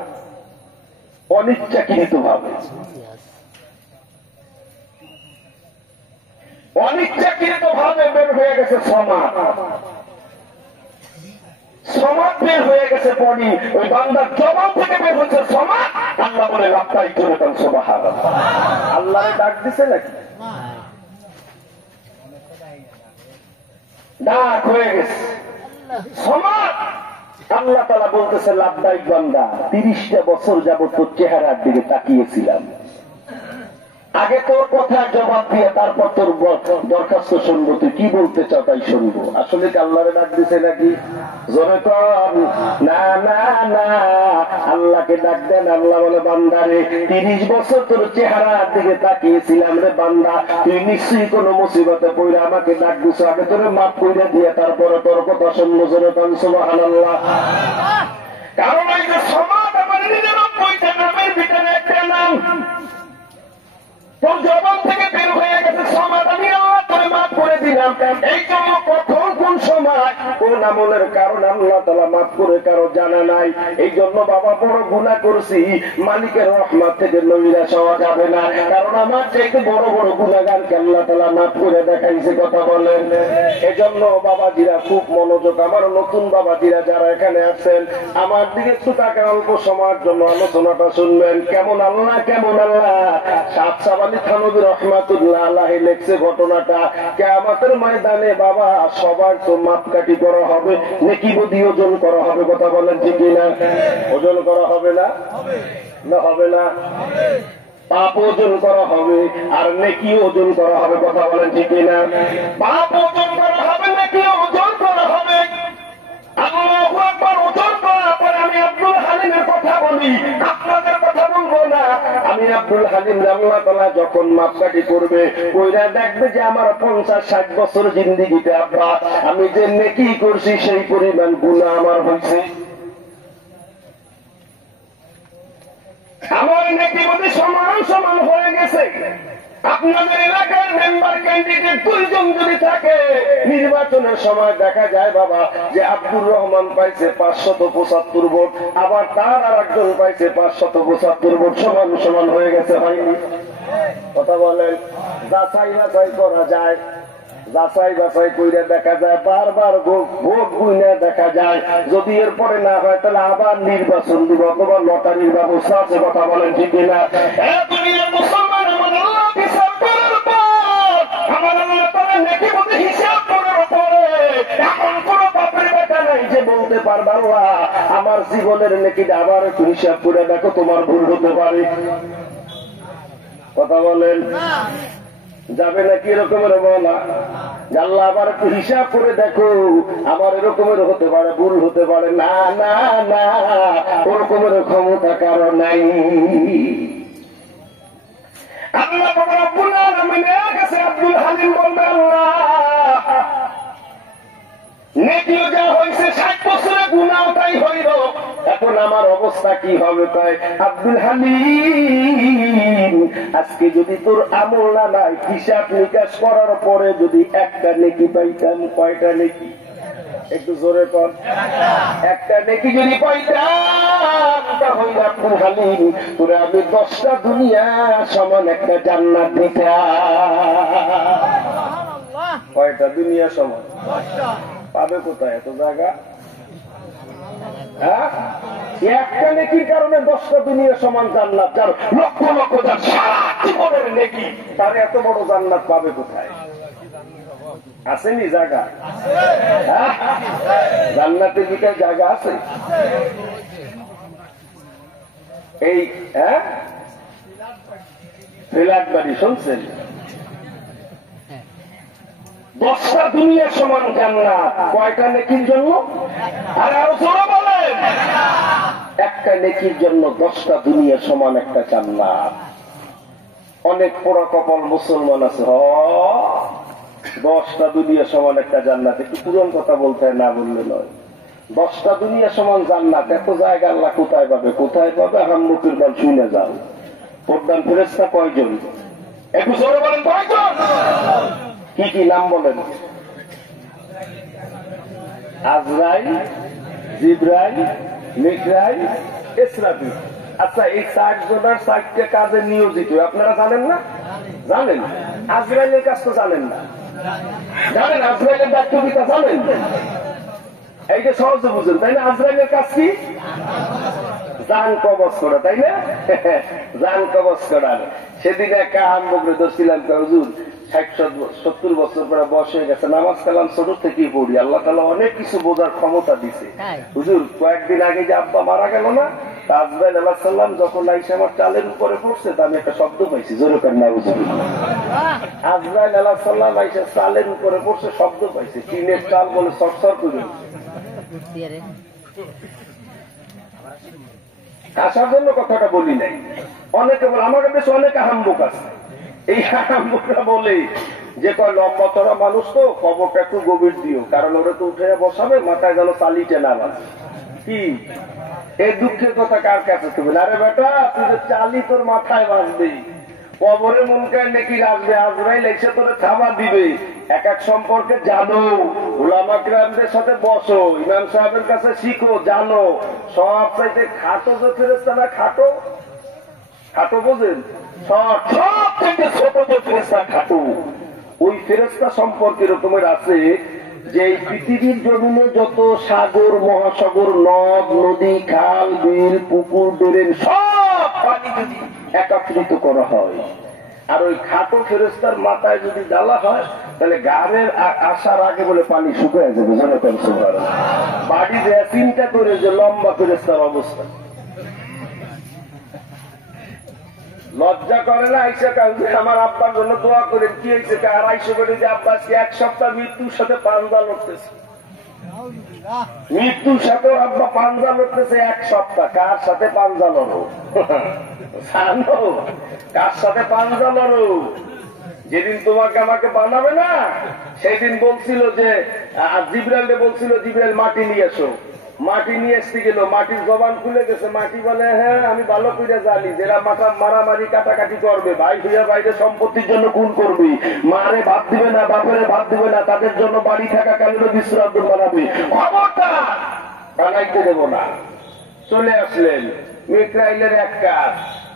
অনিচ্ছাকৃত ভাবে, অনিচ্ছাকৃত ভাবে বের হয়ে গেছে সমাজ। সমাজ বের হয়ে গেছে পরি, ওই বান্দার জবান থেকে বের হচ্ছে সমাজ। আল্লাহ বলে লাফতাই করে তার সুবহানাল্লাহ। আল্লাহরে ডাক দিছে নাকি? ডাক হয়ে গেছে সমাজ। আল্লাহ তাআলা বলতেছে, লাব্বাইক বান্দা, 30টা বছর যাবত তোর চেহারার দিকে তাকিয়েছিলাম, আগে তোর কথার জবাব দিয়ে তারপর তোর দরখাস্ত শুনবো, তুই কি বলতে চাও তাই শুনবো। আসলে কি আল্লাহরে ডাক দিছে নাকি? জোরে কর না না না, আল্লাহকে ডাক দেন। আল্লাহ বলে, বান্দারে 30 বছর তোর চেহারার দিকে তাকিয়েছিলাম রে বান্দা, তুই নিশ্চয়ই কোন মুসিবতে পড়ে আমাকে ডাক দিছ, আগে তোরে মাফ করে দিয়ে তারপরে তোর কথা শুনবো। জোরে কর সুবহানাল্লাহ। কারণ এই যে সমাজ আমার নিজের নামের ভিতরে একটা নাম, তোর জবান থেকে বের হয়ে গেছে সমাজ, আমি আল্লাহ তোরে মাফ করে দিলাম। এই জন্য কখন কোন সময় কোন আমলের কারণ আল্লাহ তাআলা মাফ করে কারো জানা নাই। এই জন্য বাবা বড় গুনাহ করছি, মালিকের রহমত থেকে নৈরাশ হওয়া যাবে না, কারণ আমার চাইতে বড় বড় গুনাহগারকে আল্লাহ তাআলা মাফ করে দেখাইছে। কথা বলেন। এজন্য বাবাজিরা খুব মনোযোগ, আমার নতুন বাবাজিরা যারা এখানে আছেন আমার দিকে একটু তাকান, অল্প সময়ের জন্য আলোচনাটা শুনবেন। কেমন আল্লাহ, কেমন আল্লাহ। শাহ সাবানী থানভী রহমাতুল্লাহ আলাইহি লেখছে ঘটনাটা, কিয়ামতের ময়দানে বাবা সবার তো মাপকাঠি করা হবে, নেকি বদি ওজন করা হবে। কথা বলেন ঠিক না? ওজন করা হবে না? না হবে না? পাপ ওজন করা হবে আর নেকি ওজন করা হবে। কথা বলেন ঠিক না? পাপ ওজন করা হবে, নেকি ওজন করা হবে। আল্লাহু আকবার। ওজন করার পরে আমি আব্দুল হালিমের কথা বলি, আপনাদের কথা বলবো না। আমি আব্দুল হালিম আল্লাহ তাআলা যখন মাপকাঠি করবে, কইরা দেখবে যে আমার 50-60 বছর জিন্দেগিতে আব্বা আমি যে নেকি করছি সেই পরিমাণ গুনাহ আমার হয়েছে। আমার নেকি মধ্যে সমান সমান হয়ে গেছে। আপনাদের এলাকার মেম্বার ক্যান্ডিডেট 2 জন যদি থাকে, নির্বাচনের সময় দেখা যায় বাবা যে আব্দুর রহমান পাইছে 575 ভোট, আবার তার আর একজন পাইছে 575 ভোট, সমান সমান হয়ে গেছে। হয়নি? কথা বলেন। যাচাই বাছাই করা যায়, যাচাই বাছাই করে দেখা যায়, বারবার ভোট গুনে দেখা যায়। যদি এরপরে না হয় তাহলে আবার নির্বাচন দিব, অথবা লটারির ব্যবস্থা আছে। কথা বলেন ঠিক না? মুসলমান আমার আল্লাহ হিসাব করার পর, আমার আল্লাহ তাআলা নেকি বলতে হিসাব করার পরে এমন কোন পাপের ব্যাটা নাই যে বলতে পারবে আল্লাহ আমার জীবনের নেকিটা আবার একটু হিসাব করে দেখো, তোমার ভুল হতে পারে। কথা বলেন। যাবে নাকি এরকমের বলা, আল্লাহ আবার একটু হিসাব করে দেখো, আবার এরকমের হতে পারে, ভুল হতে পারে। না না না, ওরকমের ক্ষমতা কারো নাই। আল্লাহ রাব্বুল আলামিনের কাছে আব্দুল হালিম বলবে, আল্লাহ নেকিও যা হয়েছে 60 বছরে গুনাহও তাই হইল, এখন আমার অবস্থা কি হবে? তাই আব্দুল হালিম আজকে যদি তোর আমল নামায় হিসাব নিকাশ করার পরে যদি একটা নেকি পাইতাম, কয়টা নেকি? একটু জোরে কর। একটা নেকি যদি পাইতাম তাহলে আব্দুল হালিম তোরে আমি 10টা দুনিয়া সমান একটা জান্নাত দিতাম। কয়টা দুনিয়া সমান? 10টা। পাবে কোথায় এত জায়গা? একটা নেকির কারণে 10টা দুনিয়া সমান জান্নাত, যার লক্ষ লক্ষ যার সারা জীবনের নেকি, তার এত বড় জান্নাত পাবে কোথায়? আসেনি জায়গা? জান্নাতের ভিতরে জায়গা আছে? এই ফ্ল্যাট বাড়ি শুনছেন? 10টা দুনিয়া সমান জান্নাত, কয়টা নেকির জন্য? আর আরো জোরে বলেন। একটা নেকির জন্য 10টা দুনিয়া সমান একটা জান্নাত। অনেক পোড়া কপাল মুসলমান আছে, 10টা দুনিয়া সমান একটা জান্নাত। একটু পুরান কথা বলতে হয়, না বললে নয়। 10টা দুনিয়া সমান জান্নাত, এত জায়গা আল্লাহ কোথায় পাবে? কোথায় পাবে? হাম্মুকের বল শুনে যাও। প্রধান ফেরেশতা কয়জন? একটু জোরে বলেন, কয়জন? কি কি নাম বলেন? আজরাইল, জিবরাইল, মিকাইল, ইসরাফিল। আচ্ছা, এই 4 জনের 4টা কাজে নিয়োজিত, আপনারা জানেন না? জানেন? আজরাইলের কাজ তো জানেন না? জানেন? আজরাইলের দায়িত্বটা জানেন? এই যে সহজে বুঝেন, তাই না? আজরাইলের কাজ কি? জান কবজ করা, তাই না? জান কবজ করার। সেদিন একটা হাম্বুকরে ধরছিলাম, হুজুর 60-70 বছর পরে বয়স হয়ে গেছে, নামাজ কালাম ছোট থেকেই পড়ি, আল্লাহ তাআলা অনেক কিছু বোঝার ক্ষমতা দিছে। হুজুর কয়েকদিন আগে যে আব্বা মারা গেল না, আজরাইল আলাইহিস সালাম যখন আইসা আমার চালের উপরে পড়ছে, আমি একটা শব্দ পাইছি, জোরে করেন না হুজুর। আজরাইল আলাইহিস সালাম আইসা চালের উপরে পড়ছে, শব্দ পাইছে, টিনের চাল বলে সরসর করে আসার জন্য কথাটা বলি নাই। অনেকে বলে, আমার কাছে অনেক হাম্বুক আছে। এই হাম্বুকরা বলে যে কয় লম্বা চড়া মানুষ তো কবরটা একটু গভীর দিও, কারণ ওরা তো উঠে বসাবে, মাথায় যেন চালিটে না বাজে। কি এই দুঃখের কথা কার কাছে থাকবে? আরে বেটা, তুই যে চালি তোর মাথায় বাজবে, কবরে মনকায় নাকি রাখবে, আজরাইল এসে তোরে খাবার দিবে, এক এক সম্পর্কে জানো, উলামা কিরামদের সাথে বসো, ইমাম সাহেবের কাছে শিখো, জানো। সব চাইতে খাটো যে ফেরেশতা না, খাটো খাটো বোঝেন, সব থেকে ছোট যে ফেরেশতা খাটো, ওই ফেরেশতা সম্পর্কে এরকমের আছে যে এই পৃথিবীর জমিনে যত সাগর মহাসাগর নদ নদী খাল বিল পুকুর ডোরেন সব পানি যদি একত্রিত করা হয় আর ওই খাটো ফেরেশতার মাথায় যদি জ্বালা হয় তাহলে গাড়ের আসার আগে বলে পানি শুকিয়ে যাবে। জনগণ সুবহানাল্লাহ। বাড়ি যে চিন্তা করে যে লম্বা ফেরেশতার অবস্থা, লজ্জা করে না? আইসা কালকে আমার আব্বার জন্য দোয়া করেন, কি হয়েছে? আর আইসা করে যে আব্বা এক সপ্তাহ মৃত্যুর সাথে পাঞ্জা লড়তেছে, মৃত্যুর সাথে আব্বা পাঞ্জা লড়তেছে এক সপ্তাহ। কার সাথে পাঞ্জা লড়ো? জানো কার সাথে পাঞ্জা লড়ো? যেদিন তোমাকে আমাকে বানাবে না সেদিন বলছিল যে জিব্রাইলকে বলছিল, জিব্রাইল মাটি নিয়ে এসো। মাটি নিয়ে এসতে গেল, মাটির জবান খুলে গেছে। মাটি বলে, হ্যাঁ আমি ভালো করে জানি যারা মাথা মারামারি কাটাকাটি করবে, ভাই হইয়া বাইরে সম্পত্তির জন্য খুন করবে, মারে ভাত দিবে না, বাপের ভাত দিবে না, তাদের জন্য বাড়ি থাকা কালেরও বিশ্রাম বানাবে, খবরদার বানাইতে দেব না। চলে আসলেন। মিকাইলের এক কাজ,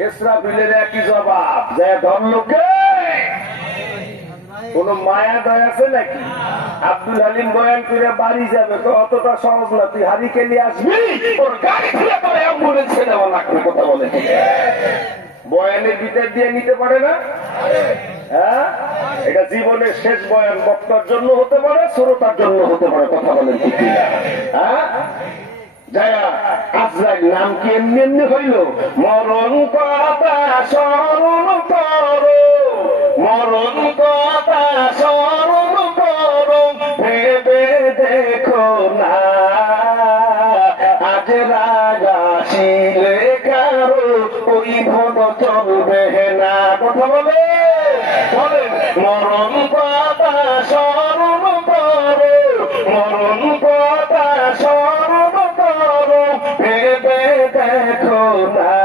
ইসরাফিলের একই জবাব, যে ধর্মকে কোন মায়া দয় আছে নাকি? আব্দুল হালিম বয়ান করে বাড়ি যাবে, তো অতটা সহজ না। তুই হারিকে নিয়ে আসবি, তোর গাড়ি খুলে তোর অ্যাম্বুলেন্সে দেওয়া লাগবে। কথা বলে বয়ানের ভিতর দিয়ে নিতে পারে না? হ্যাঁ, এটা জীবনের শেষ বয়ান, বক্তার জন্য হতে পারে, শ্রোতার জন্য হতে পারে। কথা বলেন ঠিক কিনা? হ্যাঁ, যায়া আজরাইল নাম কি এমনি এমনি হইল? মরণ কথা স্মরণ করো, মরণ কথা স্মরণ করো, ভেবে দেখো না আজ রাগাশিলে কারো ওই ভোগ চলবে না। কথা বলে বলেন, মরণ কথা স্মরণ করো, মরণ কথা স্মরণ করো, ভেবে দেখো না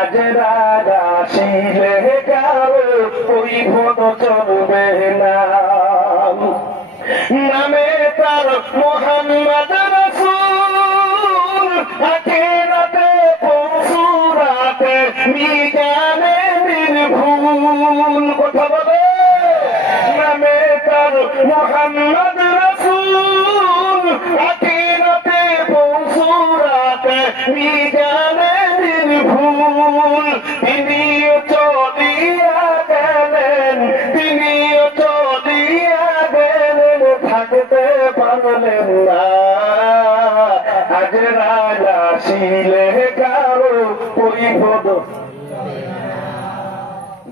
আজ রাগাশিলে কারো ওই ভোগ চলবে না। নামে তার মোহাম্মদ রাসূল, আখিরাতে পরশুরাতে মিজানে নির্ভুল। কথা বলে, নামে তার মোহাম্মদ রাসূল, আখিরাতে পরশুরাতে মিজানে নির্ভুল। তিনিও চলিয়া গেলেন, তিনিও চলিয়া গেলেন, থাকতে পারলেন না আজ রাগাশিলে কারো ওই ভোগ।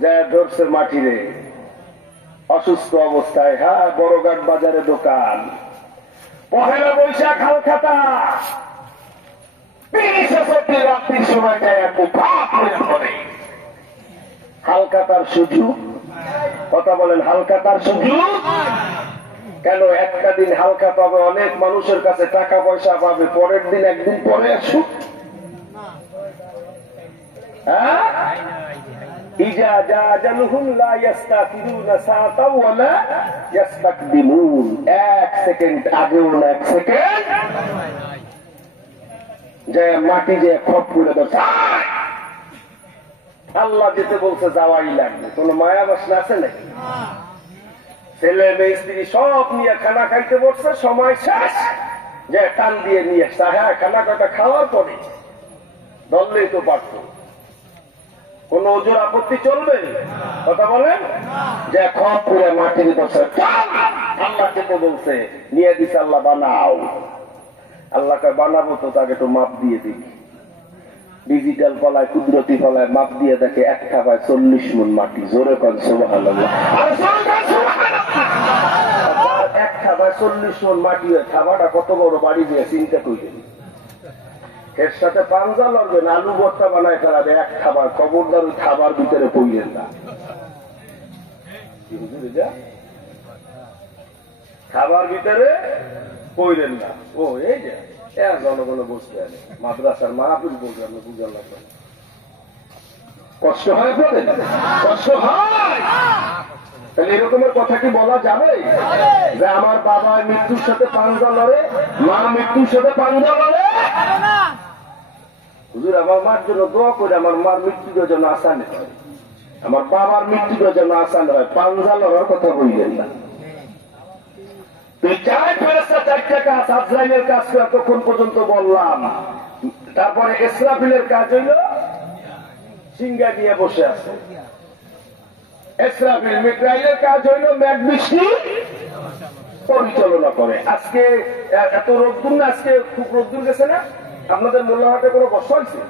যা ধরছে মাটি রে, অসুস্থ অবস্থায়। হ্যাঁ, বড়ঘাট বাজারে দোকান। পহেলা বৈশাখ হালখাতা 30 রাত্রির সময় যায় একটু ভাব হয়ে পড়ে। হালখাতার সুযোগ। কথা বলেন, হালখাতার সুযোগ কেন? একটা দিন হালকা পাবে, অনেক মানুষের কাছে টাকা পয়সা পাবে, পরের দিন একদিন পরে আসুক। হ্যাঁ, ইজা জা আজালুহুম লা ইস্তাখিরুনা সাআতাও ওয়া লা ইস্তাকদিমুন। 1 সেকেন্ড আগেও না, 1 সেকেন্ড যে মাটি যে খপ করে ধরছে। আল্লাহ যেতে বলছে যাওয়াই লাগবে। কোন মায়া বাসনা আছে নাকি? ছেলে মেয়ে স্ত্রী সব নিয়ে খানা খাইতে বসছে, সময় শেষ, যে টান দিয়ে নিয়ে আসছে। হ্যাঁ, খানা কটা খাওয়ার পরে ধরলেই তো পারত, কোন ওজোর আপত্তি চলবে? কথা বলেন, যে খপ করে মাটির বসে আল্লাহ যেতে বলছে, নিয়ে দিছে আল্লাহ, বানাও। আল্লাহকে বানাবো তো তাকে তো মাপ দিয়ে দিই। ডিজিটাল ফলায়, কুদরতি ফলায় মাপ দিয়ে দেখে এক খাবায় 40 মণ মাটি। জোরে কন সুবহানাল্লাহ। এক খাবায় 40 মণ মাটি হয়, খাবারটা কত বড় বাড়ি দিয়ে চিন্তা করবেন। এর সাথে পাঞ্জা লড়বেন, আলু ভর্তা বানায় ফেলাবে এক খাবার। খবরদার ওই খাবার ভিতরে পড়লেন না, খাবার ভিতরে পড়লেন না। ও এই যে জনগণ বসতে হবে, মাদ্রাসার মাহফিল বললাম, বুঝার লাগবে, কষ্ট হয়, কষ্ট হয়। তাহলে এরকমের কথা কি বলা যাবে যে আমার বাবা মৃত্যুর সাথে পাঞ্জা লড়ে, মা মৃত্যুর সাথে পাঞ্জা লড়ে? হুজুর আমার মার জন্য দোয়া করে আমার মার মৃত্যুটা যেন আসান হয়, আমার বাবার মৃত্যুটা যেন আসান হয়, পাঞ্জা লড়ার কথা বললেন না। তুই চাই ফেরেশতা চারটা কাজ, আজরাইলের কাজ তখন পর্যন্ত বললাম, তারপরে ইসরাফিলের কাজ হইল সিংহা নিয়ে বসে আছে। ইসরাফিল মিকাইলের কাজ হইল মেঘ বৃষ্টি পরিচালনা করে। আজকে এত রোদ্দুর না, আজকে খুব রোদ্দুর গেছে না? আপনাদের মোল্লাহাটে কোনো বর্ষা হয়েছে?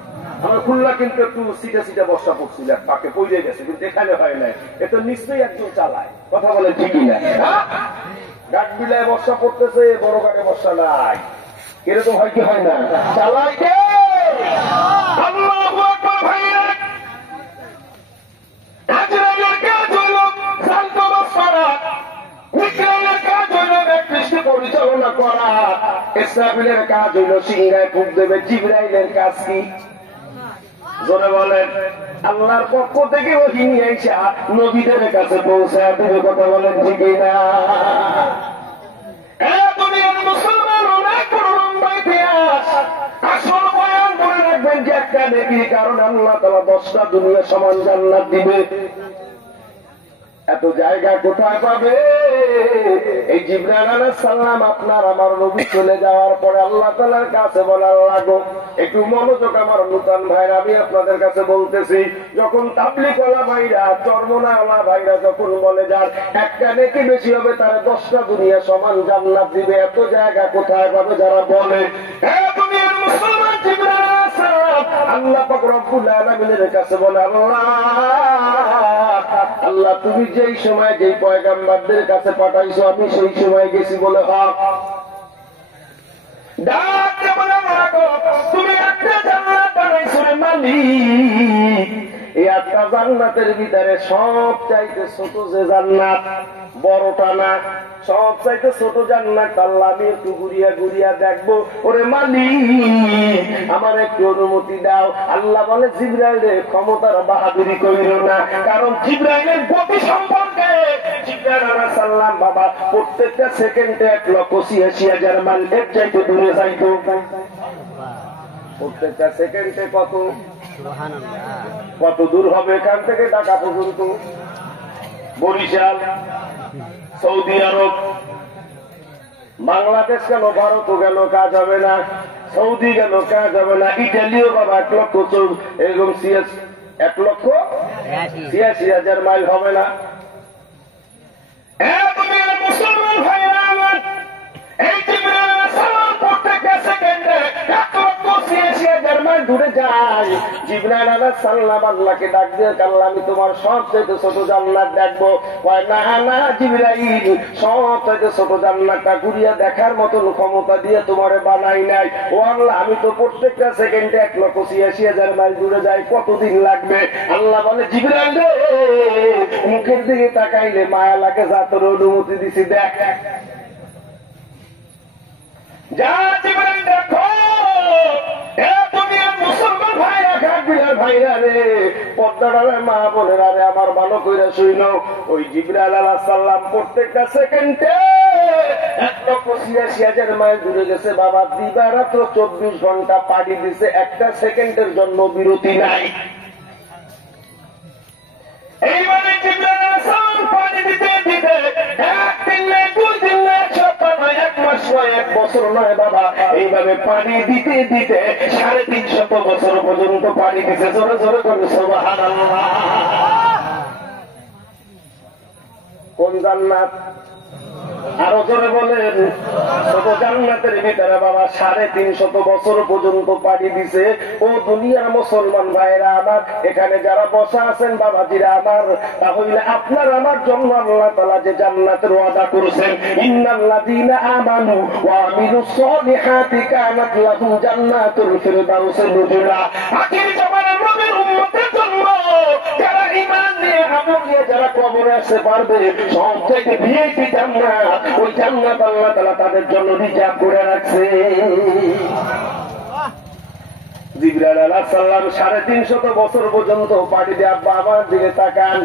আমার খুলনা কিন্তু একটু সিটে সিটে বর্ষা পড়ছিল, পাকে পড়ে গেছে, কিন্তু এখানে হয় নাই। এ তো নিশ্চয়ই একজন চালায়, কথা বলে ঠিকই না? গাছ বিলায় বর্ষা পড়তেছে, বড় গাড়ে বর্ষা নাই, এরকম হয় কি হয় না? চালায় কে? আল্লাহু আকবার। ভাইরা আজরাইলের কাজ হইল শান্ত করা, মিকাইলের কাজ হইল বৃষ্টি পরিচালনা করা, ইসরাফিলের কাজ হইল সিংহায় ফুঁক দেবে। জিবরাইলের কাজ কি? জোরে বলেন। আল্লাহর পক্ষ থেকে ওহী নিয়ে আইসা নবীদের কাছে পৌঁছায় দেবে, কথা বলেন ঠিক না? দুনিয়ার মুসলমান অনেক বড় লম্বা ইতিহাস, আসল বয়ান মনে রাখবেন যে একটা নেকির কারণে আল্লাহ তাআলা 10টা দুনিয়া সমান জান্নাত দিবে। এত জায়গা কোথায় পাবে? এই জিবরাইল আলাইহিস সালাম আপনার আমার নবী চলে যাওয়ার পরে আল্লাহ তাআলার কাছে বলে, আল্লাহ গো একটু মনোযোগ আমার নূতন ভাইরা, আমি আপনাদের কাছে বলতেছি, যখন তাবলীগওয়ালা ভাইরা, চরমনাওয়ালা ভাইরা যখন বলে যার একটা নেকি বেশি হবে তার 10টা দুনিয়া সমান জান্নাত দিবে, এত জায়গা কোথায় পাবে যারা বলে? দুনিয়ার মুসলমান জিবরাইল আলাইহিস সালাম আল্লাহ পাক রব্বুল আলামিনের কাছে বলে, আল্লাহ তুমি যেই সময় যেই পয়গাম্বরদের কাছে পাঠাইছো আমি সেই সময় গেছি বলে হক। ডাকতে বলে, তুমি একটা জান্নাত বানাইছো রে মালিক, এই একটা জান্নাতের ভিতরে সব চাইতে ছোট যে জান্নাত, বড়টা না, সব চাইতে ছোট জান্নাত আল্লাহ আমি একটু ঘুরিয়া ঘুরিয়া দেখবো, ওরে মালিক আমার একটু অনুমতি দাও। আল্লাহ বলে, জিবরাইল রে ক্ষমতার বাহাদুরি করিল না, কারণ জিবরাইলের গতি সম্পর্কে জিবরাইল আলাইহিস সালাম বাবা প্রত্যেকটা সেকেন্ডে 1,86,000 মাইল এর চাইতে দূরে যাইতো। প্রত্যেকটা সেকেন্ডে কত দূর হবে এখান থেকে ঢাকা পর্যন্ত? বরিশাল, সৌদি আরব, বাংলাদেশ গেল, ভারতও গেল, কাজ হবে না, সৌদি গেল, কাজ হবে না, ইটালিও বাবা 1,86,000 মাইল হবে না। মুসলমান ভাইরা আমার, এই জিবরাইল আলাইহিস সালাম প্রত্যেকটা সেকেন্ডে 1,86,000 মাইল দূরে যায়। জিবরাইল আলাইহিস সালাম আল্লাহকে ডাক দিয়ে, আল্লাহ আমি তোমার সবচেয়ে ছোট জান্নাত দেখবো। কয় না না জিবরাইল, সবচেয়ে ছোট জান্নাতটা ঘুরিয়া দেখার মতন ক্ষমতা দিয়ে তোমারে বানাই নাই। ও আল্লাহ আমি তো প্রত্যেকটা সেকেন্ডে 1,86,000 মাইল দূরে যাই, কতদিন লাগবে? আল্লাহ বলে, জিবরাইল রে মুখের দিকে তাকাইলে মায়া লাগে, যা তোর অনুমতি দিছি দেখ। যা জিবরাইল দেখো। মুসলমান ভাইরা, ঘাটবিলার ভাইরা রে, পদ্মার মা বোনেরা রে, আমার ভালো করে শুইল, ওই জিবরাইল আলাইহিস সালাম প্রত্যেকটা সেকেন্ডে 1,86,000 মাইল দূরে গেছে বাবা, দিবারাত্র 24 ঘন্টা পাড়ি দিছে, একটা সেকেন্ডের জন্য বিরতি নাই। এইভাবে জিবরাইল আলাইহিস সালাম পাড়ি দিতে দিতে 1 দিন নয়, 2 দিন নয়, 1 সপ্তাহ নয়, 1 মাস নয়, 1 বছর নয় বাবা, এইভাবে পাড়ি দিতে দিতে 350 বছর পর্যন্ত পাড়ি দিতে। জোরে জোরে করে সুবহানাল্লাহ। কোন জান্নাত? আরো জোরে বলেন। ছোট জান্নাতের ভিতরে বাবা 350 বছর পর্যন্ত পাড়ি দিছে। ও দুনিয়ার মুসলমান ভাইরা আমার, এখানে যারা বসা আছেন বাবাজিরা আমার, তাহলে আপনার আমার জন্য আল্লাহ তাআলা যে জান্নাতের ওয়াদা করেছেন, ইন্নাল্লাযীনা আমানু ওয়া আমিলুস সলিহাতি কানাত লাহুম জান্নাতুল ফিরদাউস নুজুলা। আখির জামানার নবীর উম্মতের জন্য যারা ঈমান নিয়ে আমল নিয়ে যারা কবরে আসতে পারবে, সবচেয়ে ভিআইপি জান্নাত, ওই জান্নাত আল্লাহ তাআলা তাদের জন্য রিজার্ভ করে রাখছে। জিবরাইল আলাইহিস সালাম 350 বছর পর্যন্ত পাড়ি দিয়ে আব্বা আমার দিকে তাকান।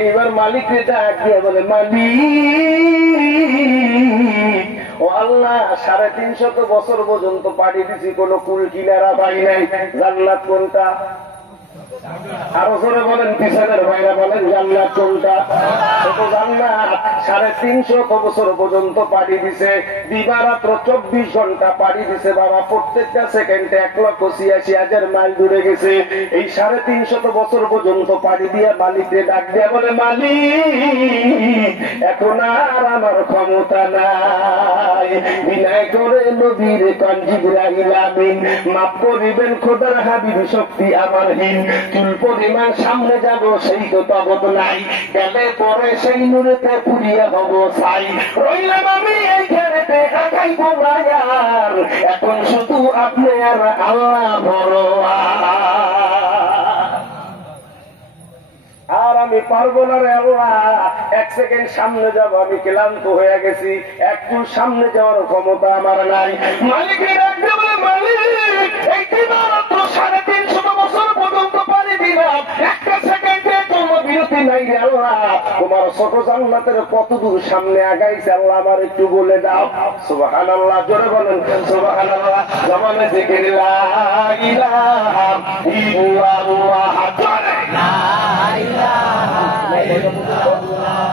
এইবার মালিককে ডাক দিয়ে বলে, মালিক ও আল্লাহ, 350 বছর পর্যন্ত পাড়ি দিছি, কোন কুল কিনারা পাই নাই, জান্নাত কোনটা? আরো জোরে বলেন, পিছনের ভাইরা বলেন, জান্নাত কোনটা? জান্নাত 350 বছর পর্যন্ত পাড়ি দিছে, দিবারাত্র 24 ঘন্টা পাড়ি দিছে বাবা, প্রত্যেকটা সেকেন্ডে 1,86,000 মাইল দূরে গেছে। এই 350 বছর পর্যন্ত পাড়ি দিয়ে মালিককে ডাক দিয়া বলে, মালিক এখন আর আমার ক্ষমতা নাই, বিনয় করে নবীর কান জিবরাইল আমিন, মাফ করিবেন খোদার হাবিব, শক্তি আমার হীন, চুল পরিমাণ সামনে যাব সেই তো তবত নাই, গেলে পরে সেই নূরেতে পুড়িয়া হব ছাই, রইলাম আমি এই ঘরেতে একাই গোলায়ার, এখন শুধু আপনি আর আল্লাহ ভরোয়া, আর আমি পারবো না রে আল্লাহ, 1 সেকেন্ড সামনে যাব, আমি ক্লান্ত হয়ে গেছি, একটু সামনে যাওয়ার ক্ষমতা আমার নাই। মালিকের ডাকতে বলে, মালিক এই মাত্র 350 বছর পর্যন্ত পারি দিলাম, একটা সেকেন্ডে কোনো বিরতি নাই রে আল্লাহ, তোমার ছোট জান্নাতের কত দূর সামনে আগাইছে আল্লাহ আমার একটু বলে দাও। সুবহানাল্লাহ, জোরে বলেন সুবহানাল্লাহ। জবানে জিকির লা ইলাহা ইল্লাল্লাহ, জোরে লা ইলাহা ইল্লাল্লাহ,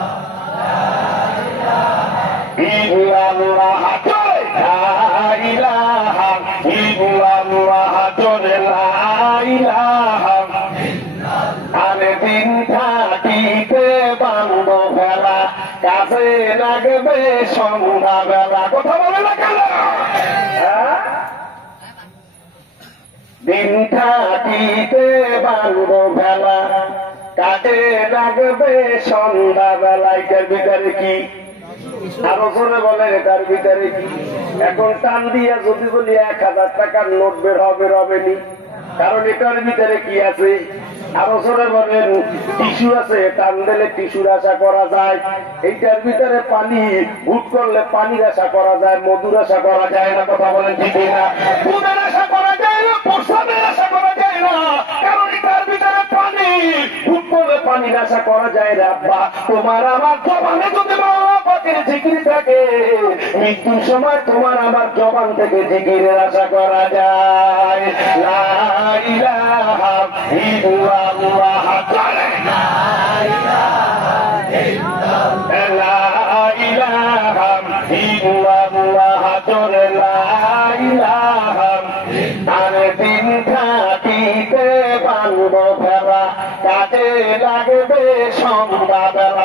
ইল্লাল্লাহ, জোরে লা ইলাহা ইল্লাল্লাহ, জোরে লা ইলাহা ইল্লাল্লাহ। আরে দিন থাকিতে বান্ধব ফেলা, কাছে লাগবে সন্ধ্যাবেলা, কথা বলে না কেন? দিন থাকিতে বান্ধব ফেলা, কাছে লাগবে সন্ধ্যাবেলা, এটার ভিতরে কি? আরো জোরে বলে, এটার ভিতরে কি? এখন টান দিয়া যদি বলি 1000 টাকার নোট বের হবে, রবেনি, কারণ এটার ভিতরে কি আছে? আরো জোরে বলেন, টিস্যু আছে, টান দিলে টিস্যুর আশা করা যায়, এইটার ভিতরে পানি, ভুট করলে পানির আশা করা যায়, মধুর আশা করা যায় না, কথা বলেন ঠিক না? দুধের আশা করা যায় না, প্রসাদের আশা করা যায় না, কারণ এটার ভিতরে পানি, ভুট করলে পানির আশা করা যায় না। আব্বা তোমার আমার জবানে যদি মাওলা পাকের জিকির থাকে, মৃত্যুর সময় তোমার আমার জবান থেকে জিকিরের আশা করা যায়। লা ইলাহা ইল্লাল্লাহ, জোরে লা ইলাহা ইল্লাল্লাহ, লা ইলাহা ইল্লাল্লাহ, জোরে লা ইলাহা ইল্লাল্লাহ। আরে দিন থাকিতে বান্ধব ফেলা, কাজে লাগবে সন্ধ্যাবেলা,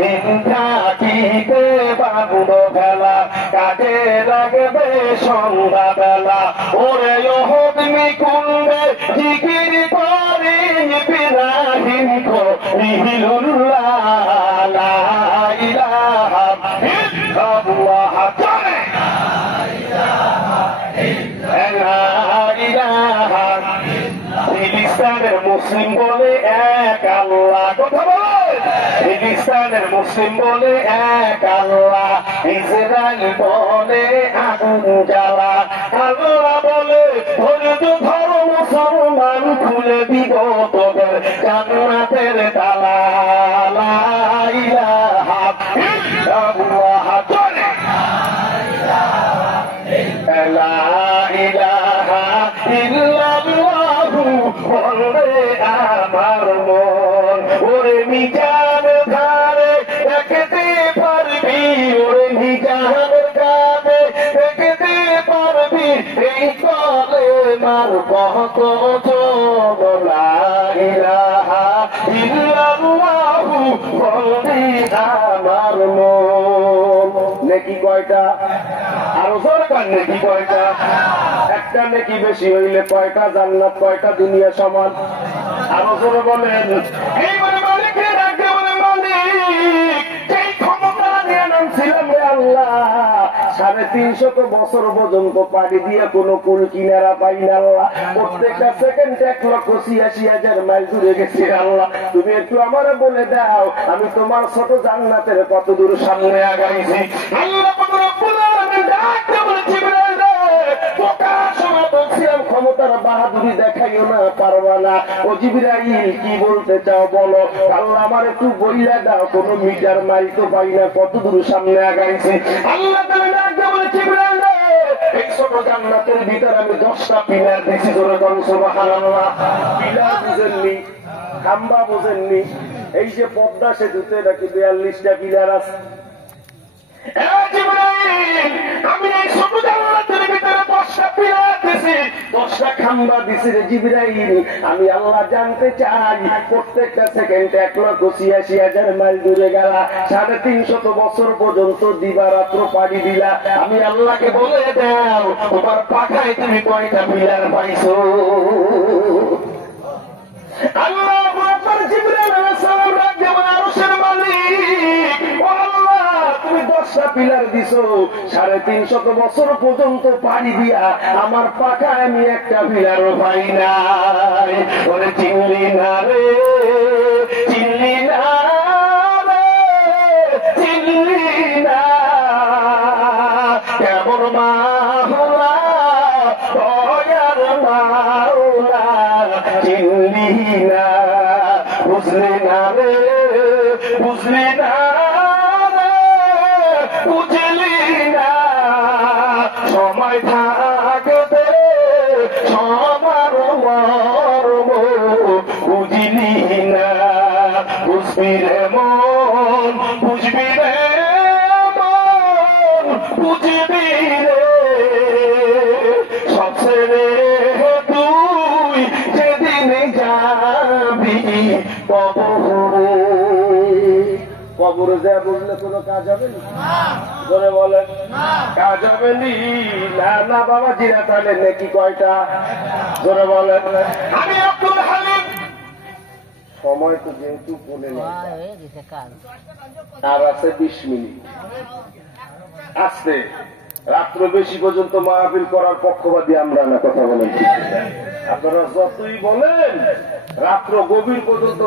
দিন থাকিতে বান্ধব ফেলা, কাজে লাগবে সন্ধ্যাবেলা। ওরে ওহদমি কুণ্ডে জিকির করে ইব্রাহিম খলিলুল্লাহ, লা ইলাহা ইল্লাল্লাহ, জোরে লা ইলাহা ইল্লাল্লাহ। ফিলিস্তিনের মুসলিম বলে এক আল্লাহ, কথা বলে, ফিলিস্তিনের মুসলিম বলে এক আল্লাহ, ইসরায়েল বলে আগুন জ্বালা, আল্লাহ বলে ধৈর্য ধরো মুসলমান, খুলে দিব তোদের জান্নাতের তালা, লা ইলাহা ইল্লাল্লাহ, জোরে লা ইলাহা ইল্লাল্লাহ, বলবে আমার মন, ওরে মিজান ধারে দেখতে পারবি, ওরে মিজান ধারে দেখতে পারবি, এই কলে মার কত জন, লা ইলাহা ইল্লাল্লাহ, বলবে আমার মন। নেকি কয়টা? আরো সরকার নেকি কয়টা? একটা নেকি বেশি হইলে কয়টা জান্নাত, কয়টা দুনিয়া সমান? আরো জোরে বলেন। এইবারে মালিককে ডাকতে বলে, মালিক এই ক্ষমতা নিয়ে নামছিলাম রে আল্লাহ, 350 বছর পর্যন্ত পাড়ি দিয়ে কোন কুল কিনারা পাই না আল্লাহ, প্রত্যেকটা সেকেন্ডে 1,86,000 মাইল দূরে গেছি আল্লাহ, তুমি একটু আমার বলে দাও আমি তোমার ছোট জান্নাতের কত দূর সামনে আগাইছি। আল্লাহ ডাকতে বলে, জিবরাইল রে, প্রকাশ বলেছিলাম ক্ষমতার বাহাদুরি দেখাইও না, পারবা না। ও জিবরাইল কি বলতে চাও বলো? আল্লাহ আমার একটু বইলা দাও, কোন মিটার মাইল তো পাই না, কত দূর সামনে আগাইছে। আল্লাহ বলে জিবরাইল এই ছোট জান্নাতের ভিতরে আমি 10টা পিলার দিছি। জোরে বলুন সুবহানাল্লাহ। পিলার বুঝেননি, খাম্বা বুঝেননি? এই যে পদ্মা সেতুতে নাকি 42টা পিলার আছে। আমি এই ছোট জান্নাতের ভিতরে 10টা পিলার দিছি, 10টা খাম্বা দিছি রে জিবরাইল। আমি আল্লাহ জানতে চাই প্রত্যেকটা সেকেন্ডে 1,86,000 মাইল দূরে গেলা, 350 বছর পর্যন্ত দিবারাত্র পাড়ি দিলা। আমি আল্লাহকে বলে দাও তোমার পাখায় তুমি কয়টা পিলার পাইছো? আল্লাহ জিবরাইল আলাইহিস সালাম যেমন আরশের মালিক, ও আল্লাহ তুমি 10টা পিলার দিছো, 350 বছর পর্যন্ত পাড়ি দিয়া আমার পাখায় আমি একটা পিলারও পাই নাই। ওরে চিনলি না রে, চিনলি না রে, চিনলি না কেমন মাওলা, দয়ার মাওলা, চিনলি না, বুঝলি না রে, বুঝলি না রে, বুঝলি না। সময় থাকবে সবার মর্ম বুঝলি না, বুঝবি রে মন, বুঝবি রে মন, বুঝবি রে সব ছেড়ে তুই যেদিন যাবি কবরে। কবরে যা বুঝলে কোনো কাজ হবে না? ধরে বলেন কাজ হবে নি? না না বাবা, জিরা তাহলে নাকি কয়টা? ধরে বলেন। আমি আব্দুল হালিম। সময় তো যেহেতু বলে আর আছে 20 মিনিট আসতে, রাত্র বেশি পর্যন্ত মাহফিল করার পক্ষপাতী আমরা না। কথা বলেন ঠিক? আপনারা যতই বলেন রাত্র গভীর পর্যন্ত